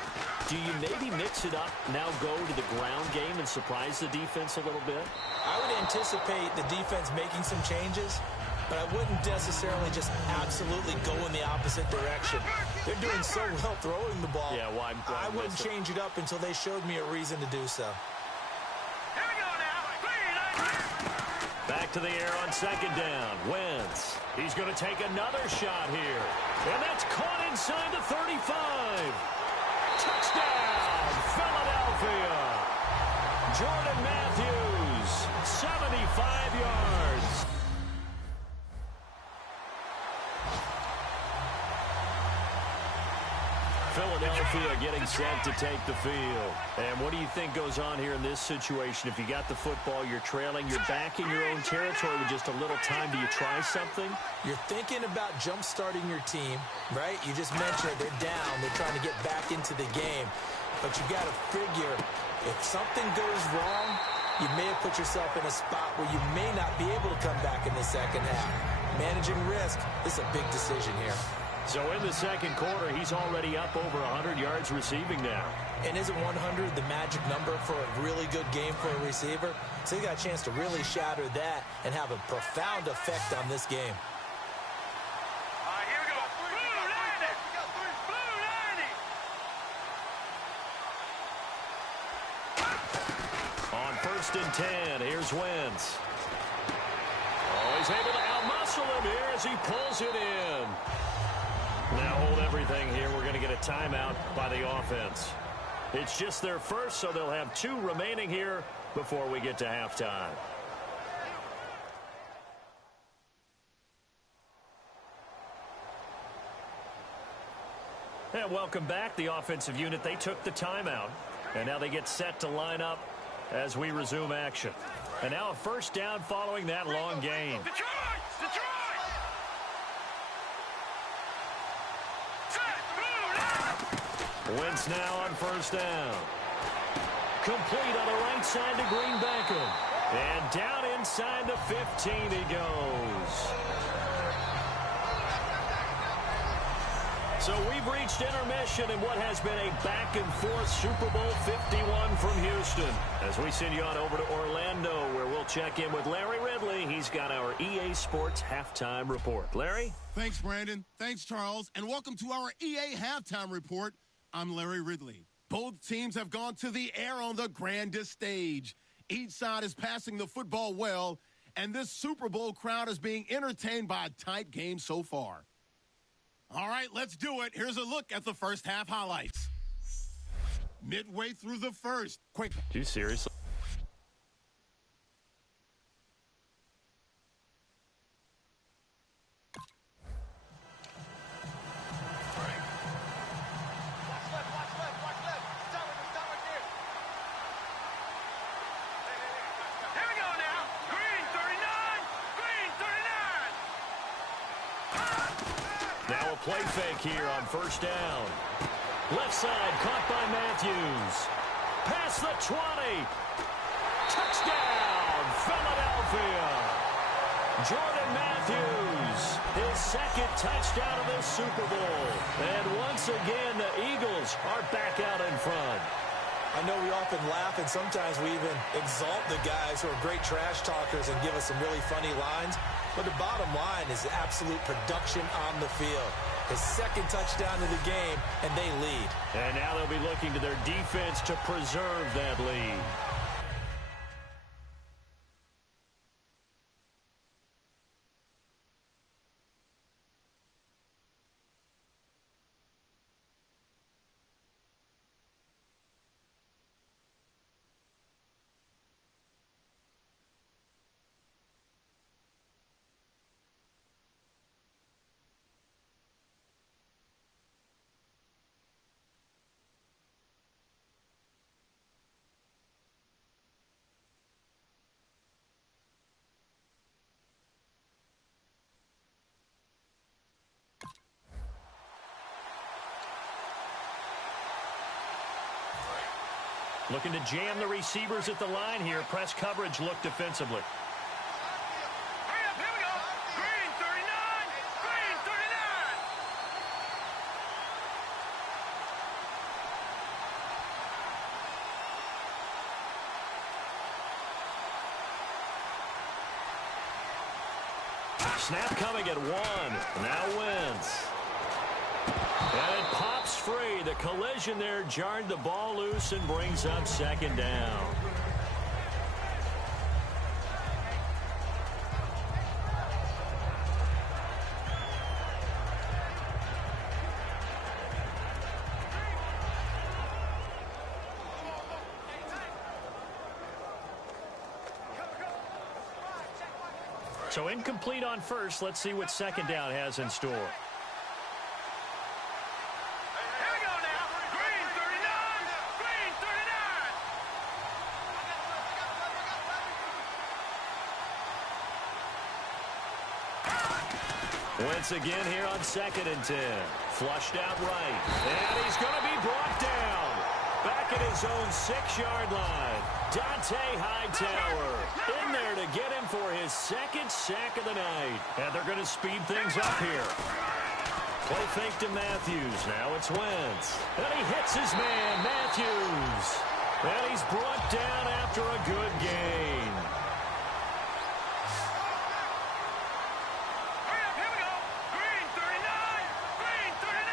Do you maybe mix it up, now go to the ground game and surprise the defense a little bit? I would anticipate the defense making some changes. but I wouldn't necessarily just absolutely go in the opposite direction. They're doing so well throwing the ball. Yeah, why I wouldn't change it up until they showed me a reason to do so. Here we go now. Back to the air on second down. Wentz. He's going to take another shot here. And that's caught inside the 35. Touchdown, Philadelphia. Jordan Matthews, 75 yards. Philadelphia getting set to take the field. And what do you think goes on here in this situation? If you got the football, you're trailing, you're back in your own territory with just a little time. Do you try something? You're thinking about jump-starting your team, right? You just mentioned they're down. They're trying to get back into the game. But you got to figure if something goes wrong, you may have put yourself in a spot where you may not be able to come back in the second half. Managing risk is a big decision here. So in the second quarter, he's already up over 100 yards receiving now. And isn't 100 the magic number for a really good game for a receiver? So he got a chance to really shatter that and have a profound effect on this game. All right, here we go. Blue 90. Blue 90. On 1st and 10, here's Wentz. Oh, he's able to outmuscle him here as he pulls it in. Now hold everything here. We're going to get a timeout by the offense. It's just their first, so they'll have 2 remaining here before we get to halftime. And welcome back. The offensive unit, they took the timeout. And now they get set to line up as we resume action. And now a first down following that long gain. Detroit! Detroit! Wentz now on 1st down. Complete on the right side to Green Beckham. And down inside the 15 he goes. So we've reached intermission in what has been a back-and-forth Super Bowl 51 from Houston. As we send you on over to Orlando, where we'll check in with Larry Ridley. He's got our EA Sports halftime report. Larry? Thanks, Brandon. Thanks, Charles. And welcome to our EA Halftime Report. I'm Larry Ridley. Both teams have gone to the air on the grandest stage. Each side is passing the football well, and this Super Bowl crowd is being entertained by a tight game so far. All right, let's do it. Here's a look at the first half highlights. Midway through the first. Quick. You seriously? Play fake here on 1st down. Left side caught by Matthews. Past the 20. Touchdown, Philadelphia. Jordan Matthews, his 2nd touchdown of this Super Bowl. And once again, the Eagles are back out in front. I know we often laugh, and sometimes we even exalt the guys who are great trash talkers and give us some really funny lines. But the bottom line is absolute production on the field. His 2nd touchdown of the game, and they lead. And now they'll be looking to their defense to preserve that lead. Looking to jam the receivers at the line here. Press coverage look defensively. Hurry up, here we go. Green 39. Green 39. snap coming at 1. Now Wentz. And it pops free. The collision there jarred the ball loose and brings up 2nd down. So incomplete on first. Let's see what 2nd down has in store. Here we go now. Green 39. Green 39. Wentz again here on 2nd and 10. Flushed out right. And he's going to be brought down. Back at his own 6-yard line. Dante Hightower in there to get him for his 2nd sack of the night. And they're going to speed things up here. Play fake to Matthews. Now it's Wentz. And he hits his man, Matthews. And he's brought down after a good gain. Hurry up, here we go. Green 39. Green 39.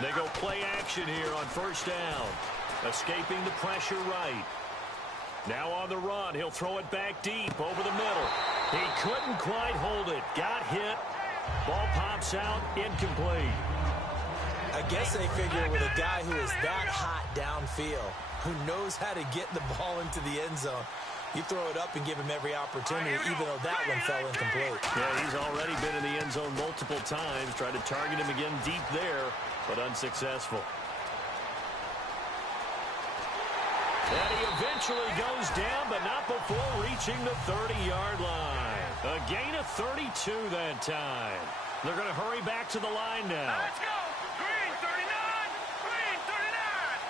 They go play action here on 1st down. Escaping the pressure right. Now on the run. He'll throw it back deep over the middle. He couldn't quite hold it. Got hit. Ball pops out. Incomplete. I guess they figure with a guy who is that hot downfield, who knows how to get the ball into the end zone, you throw it up and give him every opportunity, even though that one fell incomplete. Yeah, he's already been in the end zone multiple times. Tried to target him again deep there, but unsuccessful. And he eventually goes down, but not before reaching the 30-yard line. A gain of 32 that time. They're going to hurry back to the line now. Let's go. Green 39. Green 39.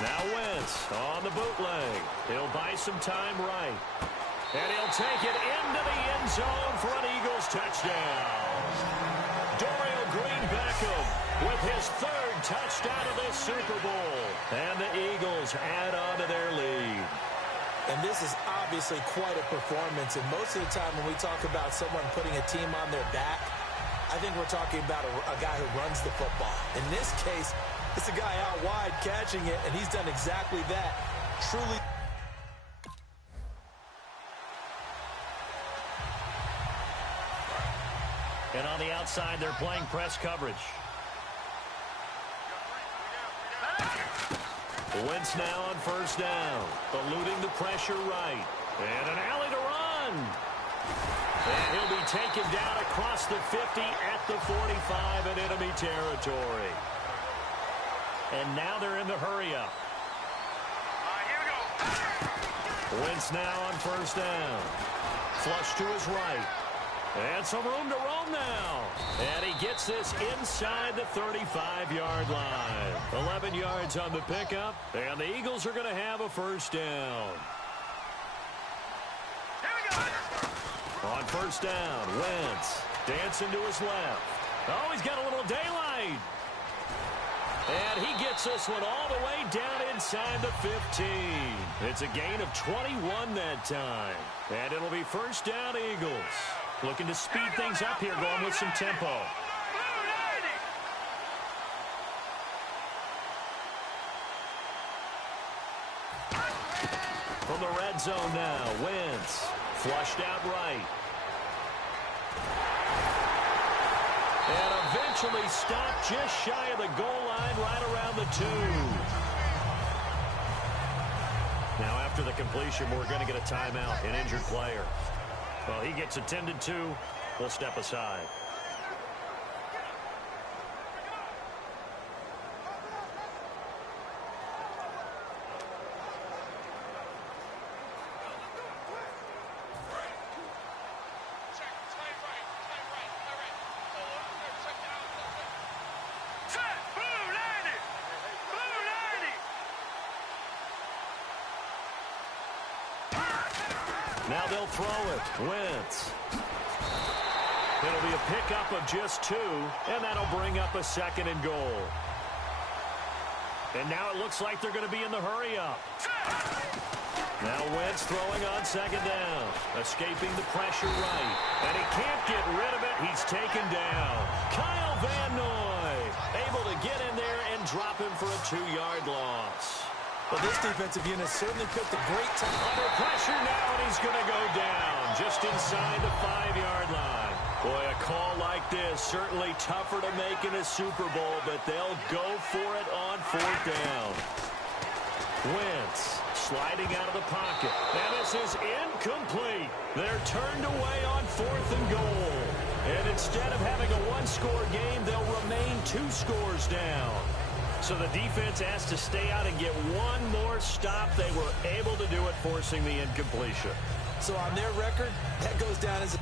Now Wentz on the bootleg. He'll buy some time right. And he'll take it into the end zone for an Eagles touchdown. Dorial Green-Beckham with his 3rd touchdown of this Super Bowl. And the Eagles add on to their lead. And this is obviously quite a performance. And most of the time when we talk about someone putting a team on their back, I think we're talking about a guy who runs the football. In this case, it's a guy out wide catching it, and he's done exactly that. Truly. And on the outside, they're playing press coverage. Wentz now on 1st down, eluding the pressure right. And an alley to run. And he'll be taken down across the 50 at the 45 in enemy territory. And now they're in the hurry-up. Here we go. Wentz now on 1st down. Flush to his right. And some room to roam now. And he gets this inside the 35-yard line. 11 yards on the pickup. And the Eagles are going to have a 1st down. Here we go. On 1st down, Wentz dancing to his left. Oh, he's got a little daylight. And he gets this one all the way down inside the 15. It's a gain of 21 that time. And it'll be 1st down, Eagles. Looking to speed things up here, going with some tempo. From the red zone now, Wentz flushed out right. And eventually stopped just shy of the goal line right around the 2. Now after the completion, we're going to get a timeout, an injured player. Well, he gets attended to. We'll step aside. Now they'll throw it. Wentz. It'll be a pickup of just 2, and that'll bring up a 2nd and goal. And now it looks like they're going to be in the hurry-up. Now Wentz throwing on 2nd down. Escaping the pressure right. And he can't get rid of it. He's taken down. Kyle Van Noy able to get in there and drop him for a 2-yard loss. Well, this defensive unit certainly picked a great time. Under pressure now, and he's going to go down just inside the 5-yard line. Boy, a call like this, certainly tougher to make in a Super Bowl, but they'll go for it on 4th down. Wentz sliding out of the pocket. Now this is incomplete. They're turned away on 4th and goal. And instead of having a 1-score game, they'll remain 2 scores down. So the defense has to stay out and get one more stop. They were able to do it, forcing the incompletion. So on their record, that goes down as a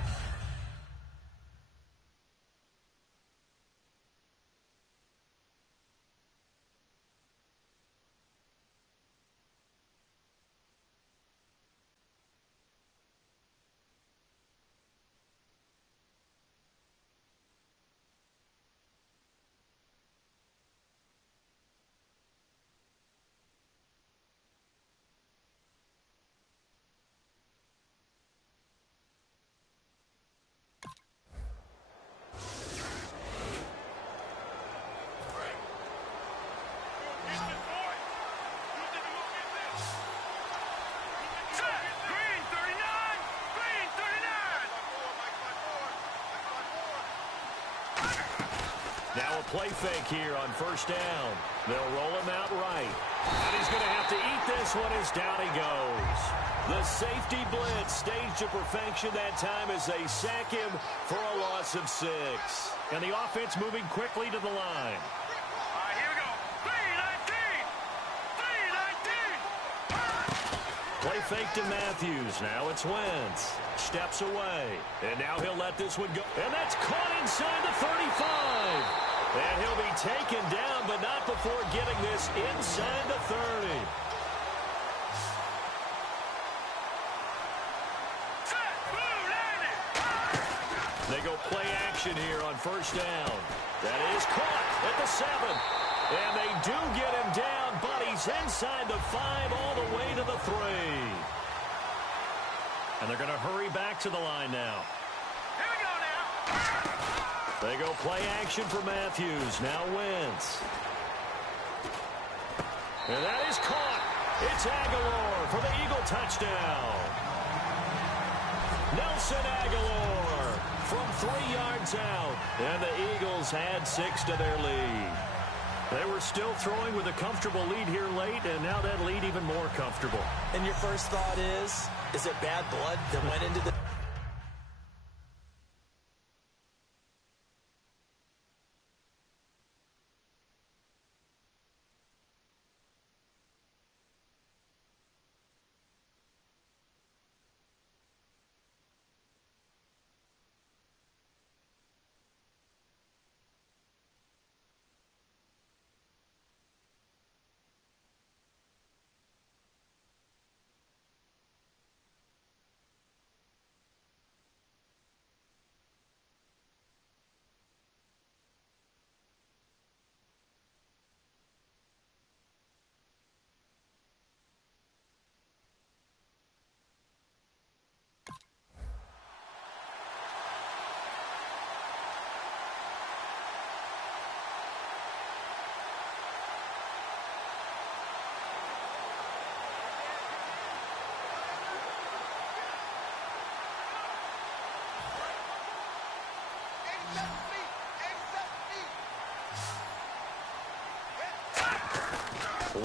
Now a play fake here on 1st down. They'll roll him out right. And he's going to have to eat this one as down he goes. The safety blitz staged to perfection that time as they sack him for a loss of 6. And the offense moving quickly to the line. All right, here we go. 3-19. Play fake to Matthews. Now it's Wentz. Steps away. And now he'll let this one go. And that's caught inside the 35. And he'll be taken down, but not before getting this inside the 30. They go play action here on 1st down. That is caught at the 7. And they do get him down, but he's inside the 5 all the way to the 3. And they're going to hurry back to the line now. Here we go now. They go play action for Matthews. Now Wentz. And that is caught. It's Aguilar for the Eagle touchdown. Nelson Aguilar from 3 yards out. And the Eagles add 6 to their lead. They were still throwing with a comfortable lead here late, and now that lead even more comfortable. And your first thought is it bad blood that went into the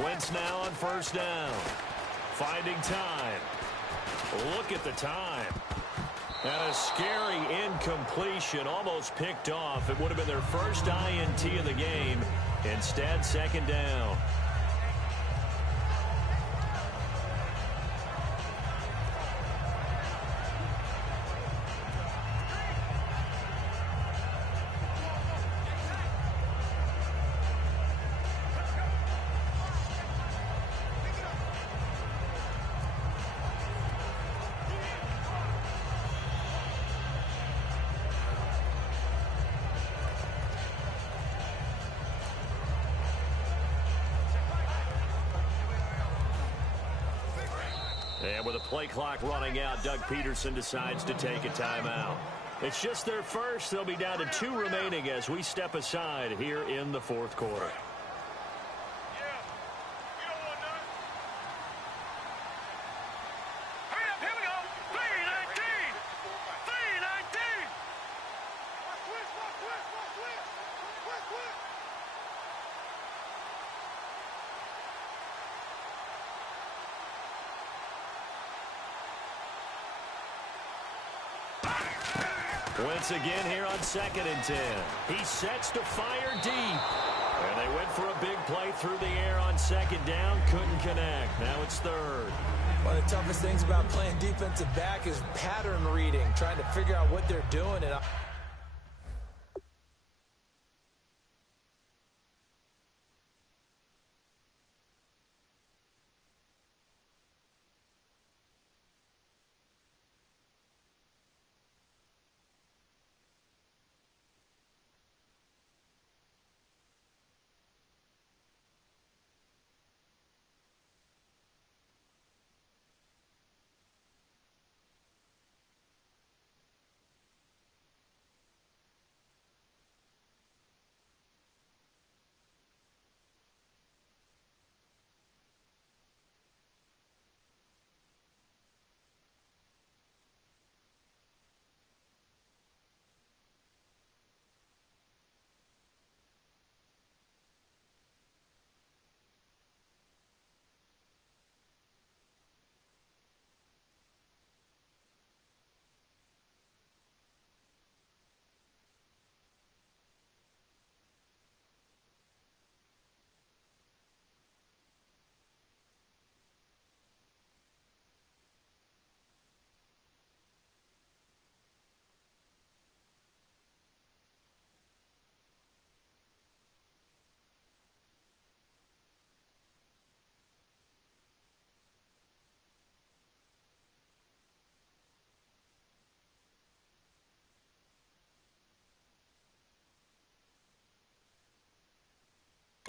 Wentz now on first down. Finding time. Look at the time. And a scary incompletion, almost picked off. It would have been their first INT of the game. Instead, second down. And with the play clock running out, Doug Peterson decides to take a timeout. It's just their first. They'll be down to 2 remaining as we step aside here in the fourth quarter. Wentz again here on 2nd and 10. He sets to fire deep. And they went for a big play through the air on 2nd down. Couldn't connect. Now it's 3rd. One of the toughest things about playing defensive back is pattern reading, trying to figure out what they're doing. And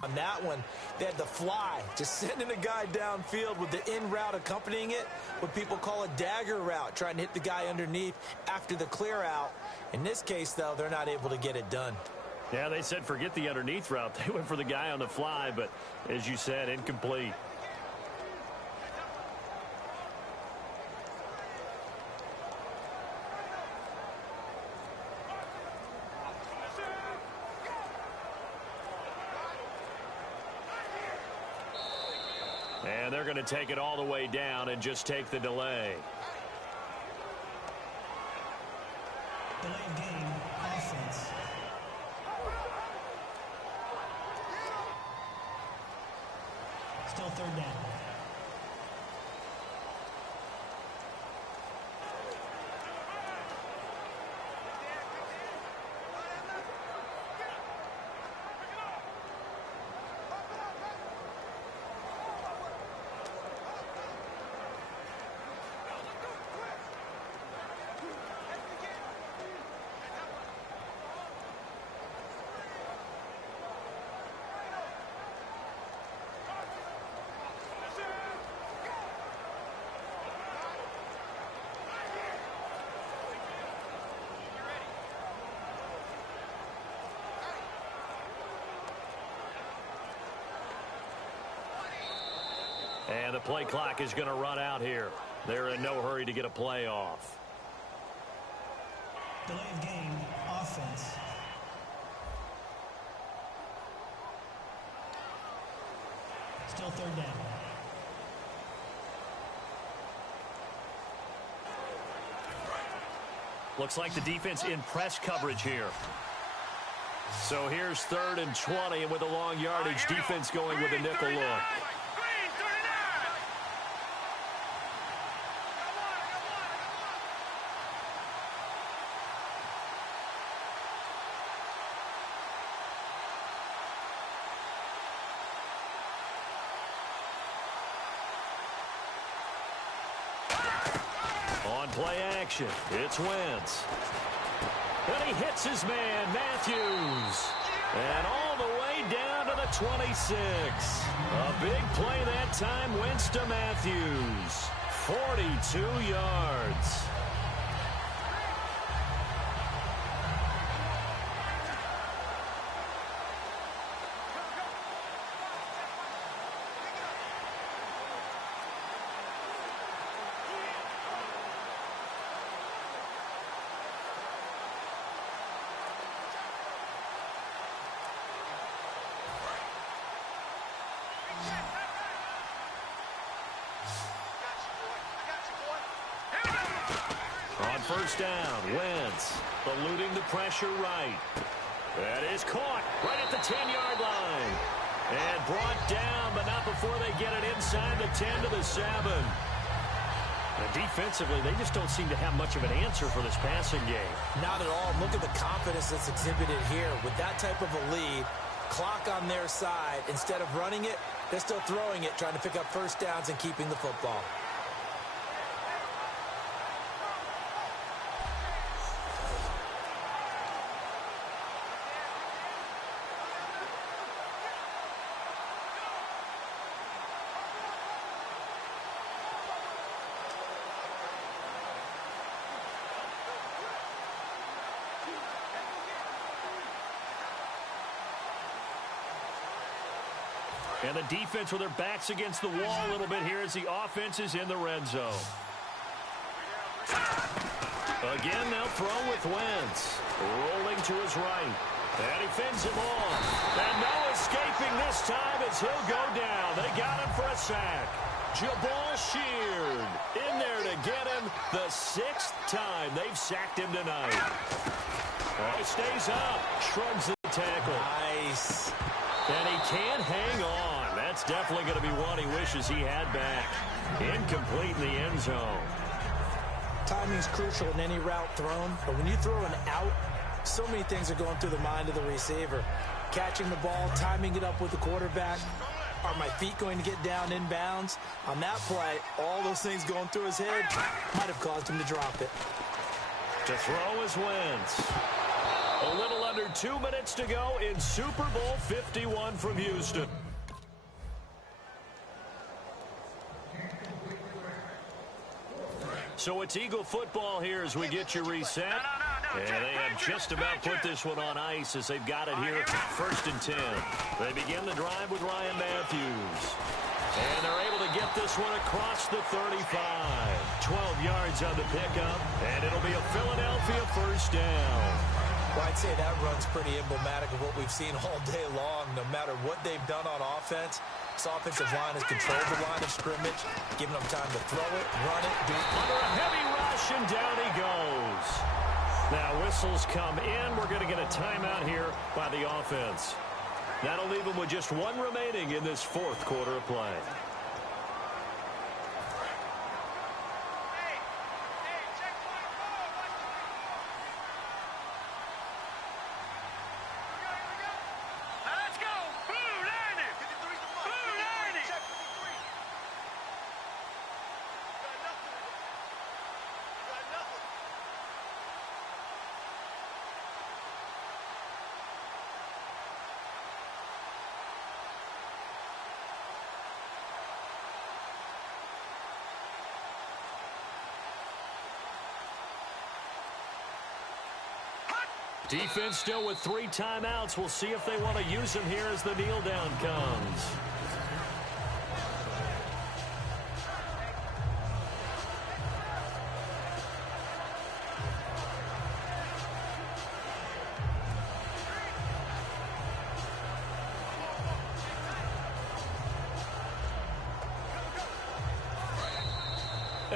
on that one, they had the fly, just sending a guy downfield with the in route accompanying it, what people call a dagger route, trying to hit the guy underneath after the clear out. In this case, though, they're not able to get it done. Yeah, they said forget the underneath route. They went for the guy on the fly, but as you said, incomplete. And they're going to take it all the way down and just take the delay. Delay of game, offense. Still 3rd down. And the play clock is going to run out here. They're in no hurry to get a play off. Delay of game, offense. Still third down. Looks like the defense in press coverage here. So here's 3rd and 20, and with a long yardage, defense going with a nickel look. On play action, it's Wentz. And he hits his man, Matthews. And all the way down to the 26. A big play that time, Wentz to Matthews. 42 yards. On first down, Wentz eluding the pressure right. That is caught right at the 10-yard line. And brought down, but not before they get it inside the 10 to the 7. And defensively, they just don't seem to have much of an answer for this passing game. Not at all. Look at the confidence that's exhibited here. With that type of a lead, clock on their side, instead of running it, they're still throwing it, trying to pick up first downs and keeping the football. And the defense with their backs against the wall a little bit here as the offense is in the red zone. Again, they'll throw with Wentz. Rolling to his right. And he fends him off. And no escaping this time as he'll go down. They got him for a sack. Jabal Sheard in there to get him the 6th time they've sacked him tonight. Oh, he stays up. Shrugs the tackle. Nice. And he can't hang on. That's definitely going to be one he wishes he had back. Incomplete in the end zone. Timing is crucial in any route thrown, but when you throw an out, so many things are going through the mind of the receiver. Catching the ball, timing it up with the quarterback. Are my feet going to get down in bounds? On that play, all those things going through his head might have caused him to drop it. To throw is Wentz. A little under 2 minutes to go in Super Bowl 51 from Houston. So it's Eagle football here as we get you reset. And they have just about put this one on ice as they've got it here 1st and 10. They begin the drive with Ryan Matthews. And they're able to get this one across the 35. 12 yards on the pickup. And it'll be a Philadelphia first down. Well, I'd say that run's pretty emblematic of what we've seen all day long. No matter what they've done on offense, this offensive line has controlled the line of scrimmage, giving them time to throw it, run it, do it. Under a heavy rush, and down he goes. Now whistles come in. We're going to get a timeout here by the offense. That'll leave them with just one remaining in this 4th quarter of play. Defense still with 3 timeouts. We'll see if they want to use them here as the kneel down comes.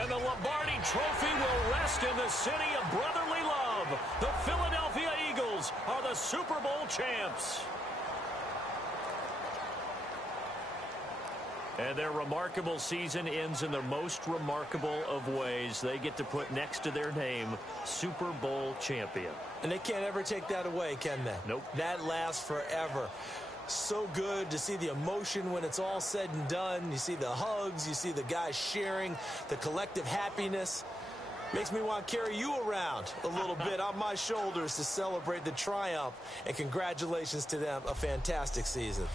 And the Lombardi Trophy will rest in the city of brotherly love. The Philadelphia Eagles are the Super Bowl champs. And their remarkable season ends in the most remarkable of ways. They get to put next to their name, Super Bowl champion. And they can't ever take that away, can they? Nope. That lasts forever. So good to see the emotion when it's all said and done. You see the hugs, you see the guys sharing, the collective happiness. Makes me want to carry you around a little bit on my shoulders to celebrate the triumph. And congratulations to them, a fantastic season.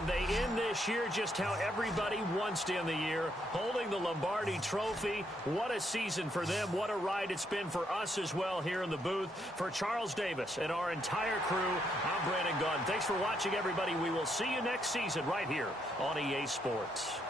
And they end this year just how everybody wants to end the year, holding the Lombardi Trophy. What a season for them. What a ride it's been for us as well here in the booth. For Charles Davis and our entire crew, I'm Brandon Gunn. Thanks for watching, everybody. We will see you next season right here on EA Sports.